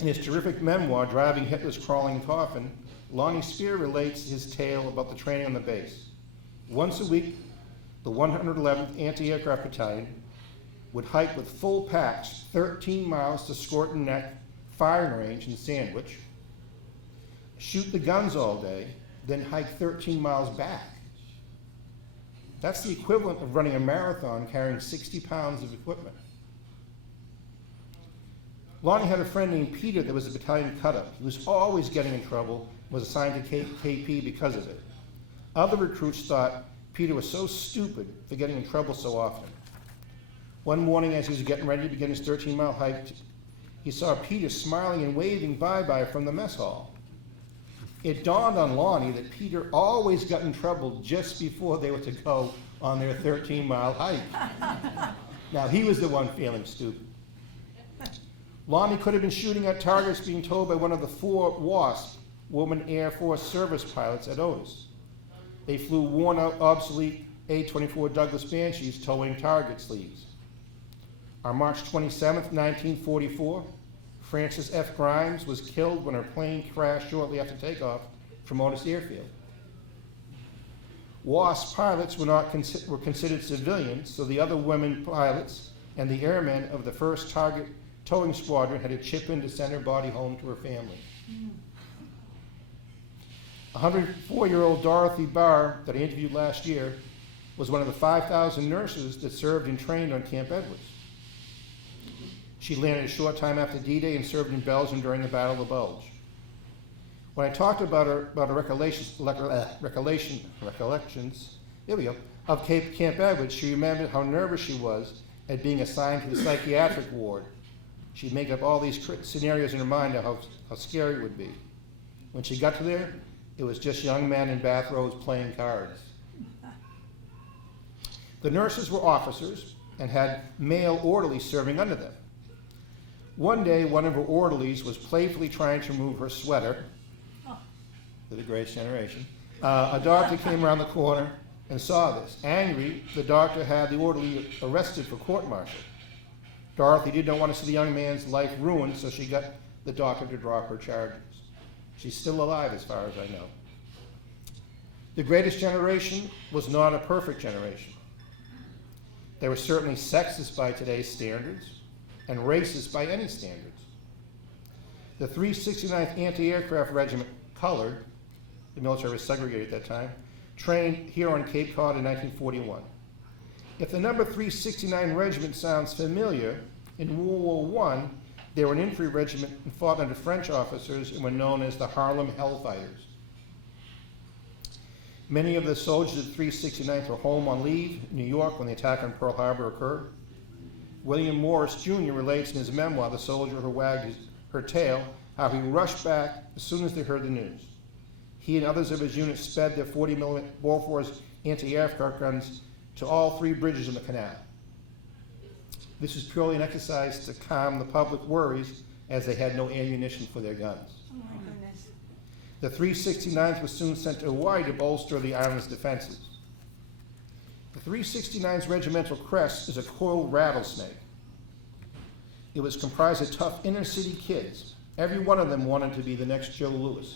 In his terrific memoir, Driving Hitler's Crawling Coffin, Lonnie Spear relates his tale about the training on the base. Once a week, the 111th Anti-Aircraft Battalion would hike with full packs 13 miles to Scorton Neck firing range in Sandwich, shoot the guns all day, then hike 13 miles back. That's the equivalent of running a marathon carrying 60 pounds of equipment. Lonnie had a friend named Peter that was a battalion cut-up. He was always getting in trouble, was assigned to KP because of it. Other recruits thought Peter was so stupid for getting in trouble so often. One morning as he was getting ready to begin his 13-mile hike, he saw Peter smiling and waving bye-bye from the mess hall. It dawned on Lonnie that Peter always got in trouble just before they were to go on their 13-mile hike. Now, he was the one feeling stupid. Lonnie could have been shooting at targets being told by one of the 4 WASP, Woman Air Force Service pilots at Otis. They flew worn-out, obsolete A-24 Douglas Banshees towing target sleeves. On March 27, 1944, Frances F. Grimes was killed when her plane crashed shortly after takeoff from Otis Airfield. WASP pilots were considered civilians, so the other women pilots and the airmen of the 1st Target Towing Squadron had to chip in to send her body home to her family. 104-year-old Dorothy Barr, that I interviewed last year, was one of the 5,000 nurses that served and trained on Camp Edwards. She landed a short time after D-Day and served in Belgium during the Battle of the Bulge. When I talked about her recollections of Camp Edwards, she remembered how nervous she was at being assigned to the psychiatric ward. She'd make up all these scenarios in her mind of how scary it would be. When she got to there, it was just young men in bathrobes playing cards. The nurses were officers and had male orderlies serving under them. One day, one of her orderlies was playfully trying to remove her sweater, for the greatest generation. A doctor came around the corner and saw this. Angry, the doctor had the orderly arrested for court-martial. Dorothy did not want to see the young man's life ruined, so she got the doctor to drop her charges. She's still alive as far as I know. The greatest generation was not a perfect generation. They were certainly sexist by today's standards and racist by any standards. The 369th Anti-Aircraft Regiment, colored, the military was segregated at that time, trained here on Cape Cod in 1941. If the number 369 Regiment sounds familiar, in World War I, they were an infantry regiment and fought under French officers and were known as the Harlem Hellfighters. Many of the soldiers of the 369th were home on leave in New York when the attack on Pearl Harbor occurred. William Morris Jr. relates in his memoir, The Soldier Who Wagged Her Tail, how he rushed back as soon as they heard the news. He and others of his unit sped their 40mm Bofors anti-aircraft guns to all 3 bridges in the canal. This was purely an exercise to calm the public worries, as they had no ammunition for their guns. Oh my goodness. The 369th was soon sent to Hawaii to bolster the island's defenses. The 369's regimental crest is a coiled rattlesnake. It was comprised of tough inner-city kids. Every one of them wanted to be the next Joe Louis,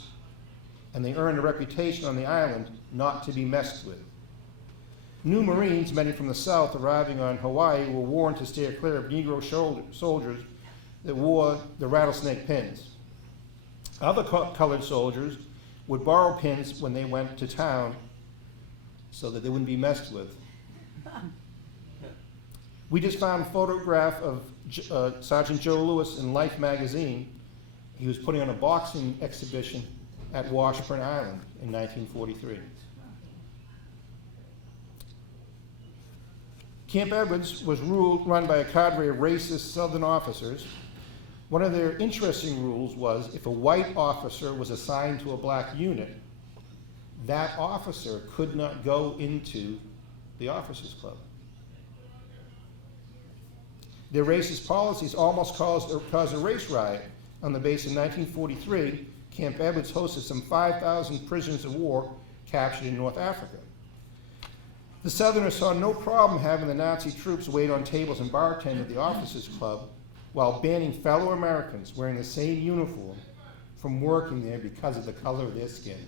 and they earned a reputation on the island not to be messed with. New Marines, many from the South arriving on Hawaii, were warned to steer clear of Negro soldiers that wore the rattlesnake pins. Other colored soldiers would borrow pins when they went to town so that they wouldn't be messed with. We just found a photograph of Sergeant Joe Louis in Life magazine. He was putting on a boxing exhibition at Washburn Island in 1943. Camp Edwards was run by a cadre of racist Southern officers. One of their interesting rules was if a white officer was assigned to a black unit, that officer could not go into the officers' club. Their racist policies almost caused a race riot on the base in 1943. Camp Edwards hosted some 5,000 prisoners of war captured in North Africa. The Southerners saw no problem having the Nazi troops wait on tables and bartend at the officers' club while banning fellow Americans wearing the same uniform from working there because of the color of their skin.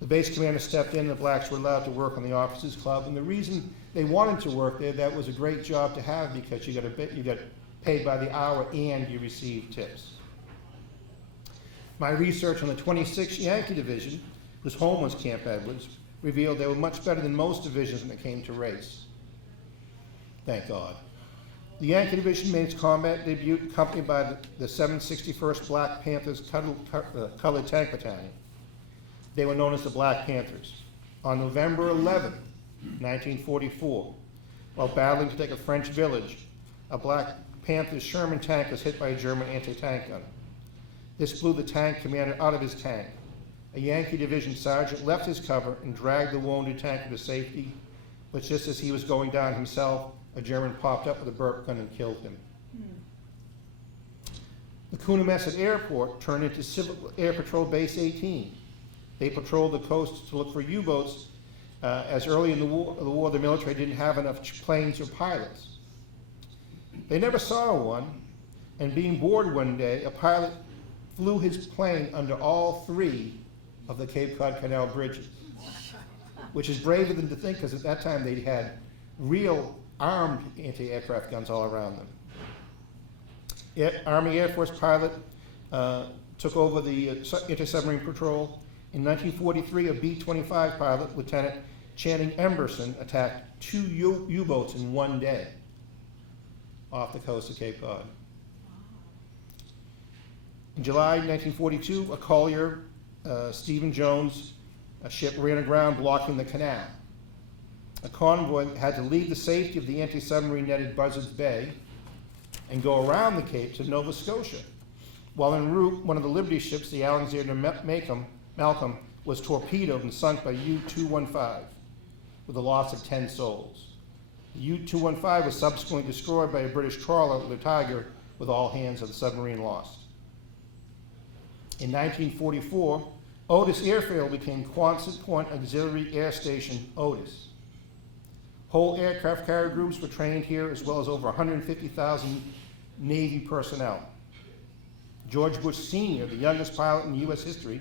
The base commander stepped in and the blacks were allowed to work on the officers' club, and the reason they wanted to work there, that was a great job to have because you got paid by the hour and you received tips. My research on the 26th Yankee Division, whose home was Camp Edwards, revealed they were much better than most divisions when it came to race. Thank God. The Yankee Division made its combat debut accompanied by the 761st Black Panthers Colored Tank Battalion. They were known as the Black Panthers. On November 11, 1944, while battling to take a French village, a Black Panthers Sherman tank was hit by a German anti-tank gun. This blew the tank commander out of his tank. A Yankee Division sergeant left his cover and dragged the wounded tanker to safety, but just as he was going down himself, a German popped up with a burp gun and killed him. The Coonamessett Airport turned into Civil Air Patrol Base 18. They patrolled the coast to look for U-boats, as early in the war the military didn't have enough planes or pilots. They never saw one, and being bored one day, a pilot flew his plane under all 3 of the Cape Cod Canal bridges, which is braver than to think, because at that time they had real armed anti-aircraft guns all around them. Army Air Force pilot took over the anti-submarine patrol. In 1943, a B-25 pilot, Lieutenant Channing Emberson, attacked 2 U-boats in one day off the coast of Cape Cod. In July 1942, a collier, Stephen Jones, a ship ran aground blocking the canal. A convoy had to leave the safety of the anti-submarine netted Buzzards Bay and go around the Cape to Nova Scotia. While en route, one of the Liberty ships, the Alexander Malcolm, was torpedoed and sunk by U-215 with a loss of 10 souls. The U-215 was subsequently destroyed by a British trawler, the Tiger, with all hands of the submarine lost. In 1944, Otis Airfield became Quonset Point Auxiliary Air Station, Otis. Whole aircraft carrier groups were trained here, as well as over 150,000 Navy personnel. George Bush Sr., the youngest pilot in U.S. history,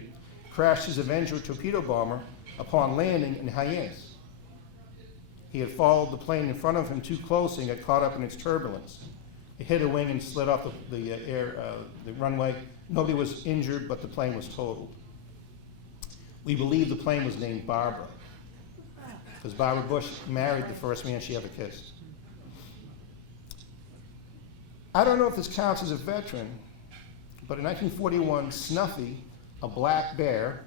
crashed his Avenger torpedo bomber upon landing in Hyannis. He had followed the plane in front of him too closely and got caught up in its turbulence. It hit a wing and slid off the runway. Nobody was injured, but the plane was totaled. We believe the plane was named Barbara, because Barbara Bush married the first man she ever kissed. I don't know if this counts as a veteran, but in 1941, Snuffy, a black bear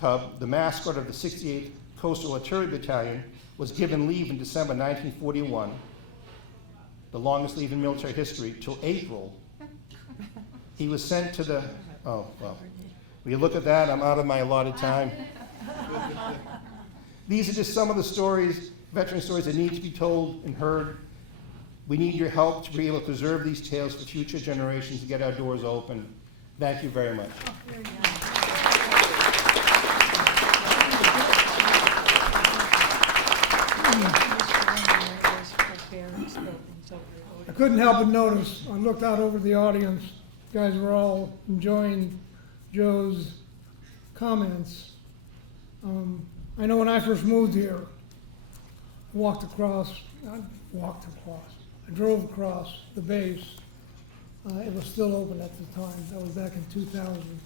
cub, the mascot of the 68th Coastal Artillery Battalion, was given leave in December 1941, the longest leave in military history, till April. He was sent to the, oh, well, when you look at that, I'm out of my allotted time. These are just some of the stories, veteran stories that need to be told and heard. We need your help to be able to preserve these tales for future generations to get our doors open. Thank you very much. I couldn't help but notice, I looked out over the audience, you guys were all enjoying Joe's comments. I know when I first moved here, I drove across the base. It was still open at the time. That was back in 2000.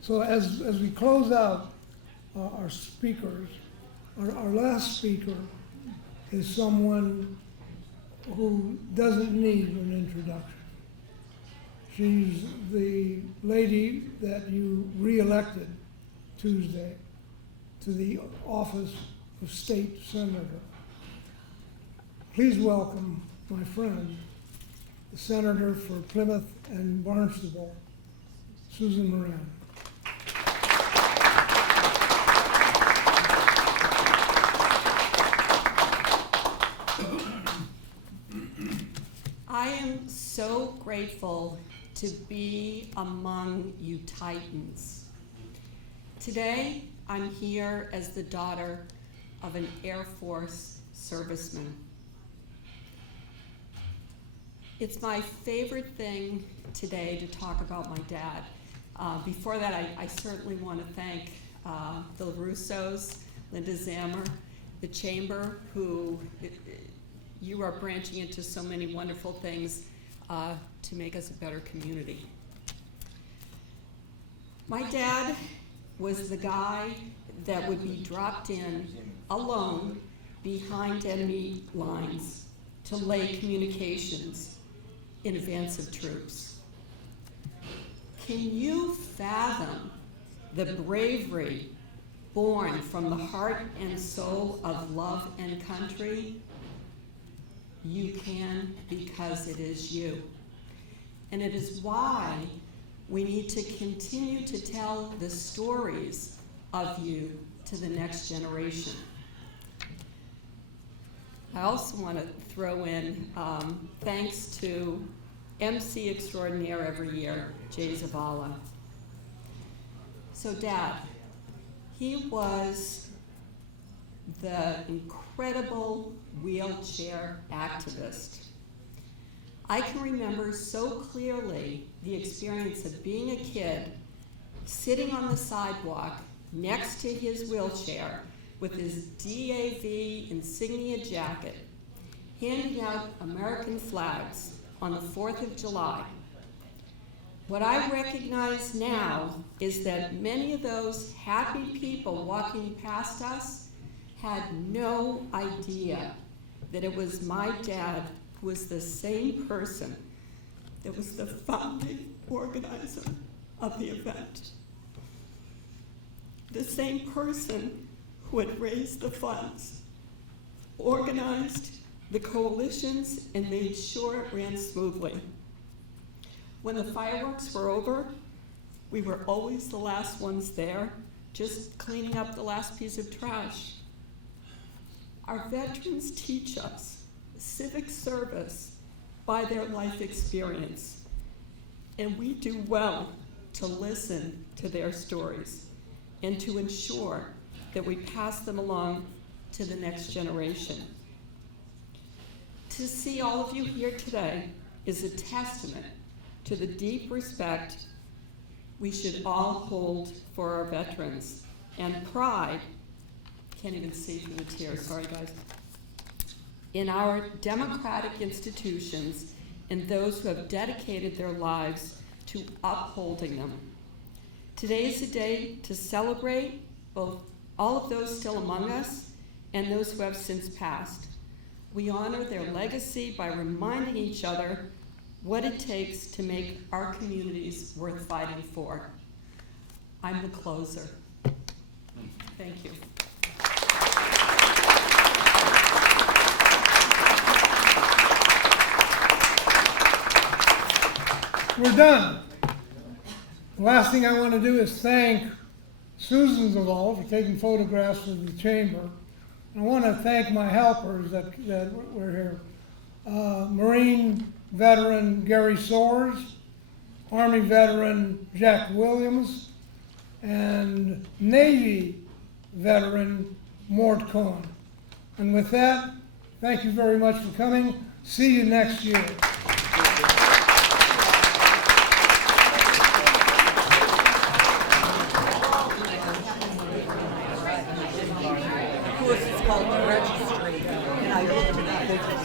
So as we close out our speakers, our last speaker is someone who doesn't need an introduction. She's the lady that you re-elected Tuesday to the office of State Senator. Please welcome my friend, the Senator for Plymouth and Barnstable, Susan Moran. I am so grateful to be among you Titans. Today, I'm here as the daughter of an Air Force serviceman. It's my favorite thing today to talk about my dad. Before that, I certainly want to thank the Russos, Linda Zammer, the Chamber, who you are branching into so many wonderful things to make us a better community. My dad was the guy that would be dropped in alone behind enemy lines to lay communications in advance of troops. Can you fathom the bravery born from the heart and soul of love and country? You can, because it is you. And it is why we need to continue to tell the stories of you to the next generation. I also want to throw in thanks to MC Extraordinaire every year, Jay Zavala. So Dad, he was the incredible wheelchair activist. I can remember so clearly the experience of being a kid sitting on the sidewalk next to his wheelchair with his DAV insignia jacket, handing out American flags on the 4th of July. What I recognize now is that many of those happy people walking past us had no idea that it was my dad who was the same person that was the founding organizer of the event. The same person who had raised the funds, organized the coalitions, and made sure it ran smoothly. When the fireworks were over, we were always the last ones there, just cleaning up the last piece of trash. Our veterans teach us civic service by their life experience, and we do well to listen to their stories and to ensure that we pass them along to the next generation. To see all of you here today is a testament to the deep respect we should all hold for our veterans, and pride, can't even see through the tears, sorry guys, in our democratic institutions and those who have dedicated their lives to upholding them. Today is a day to celebrate both all of those still among us and those who have since passed. We honor their legacy by reminding each other what it takes to make our communities worth fighting for. I'm the closer. Thank you. We're done. The last thing I want to do is thank Susan Zavol for taking photographs of the chamber. I want to thank my helpers that were here. Marine veteran Gary Soares, Army veteran Jack Williams, and Navy veteran Mort Cohen. And with that, thank you very much for coming. See you next year. Of course, it's called the registry, and I looked at that.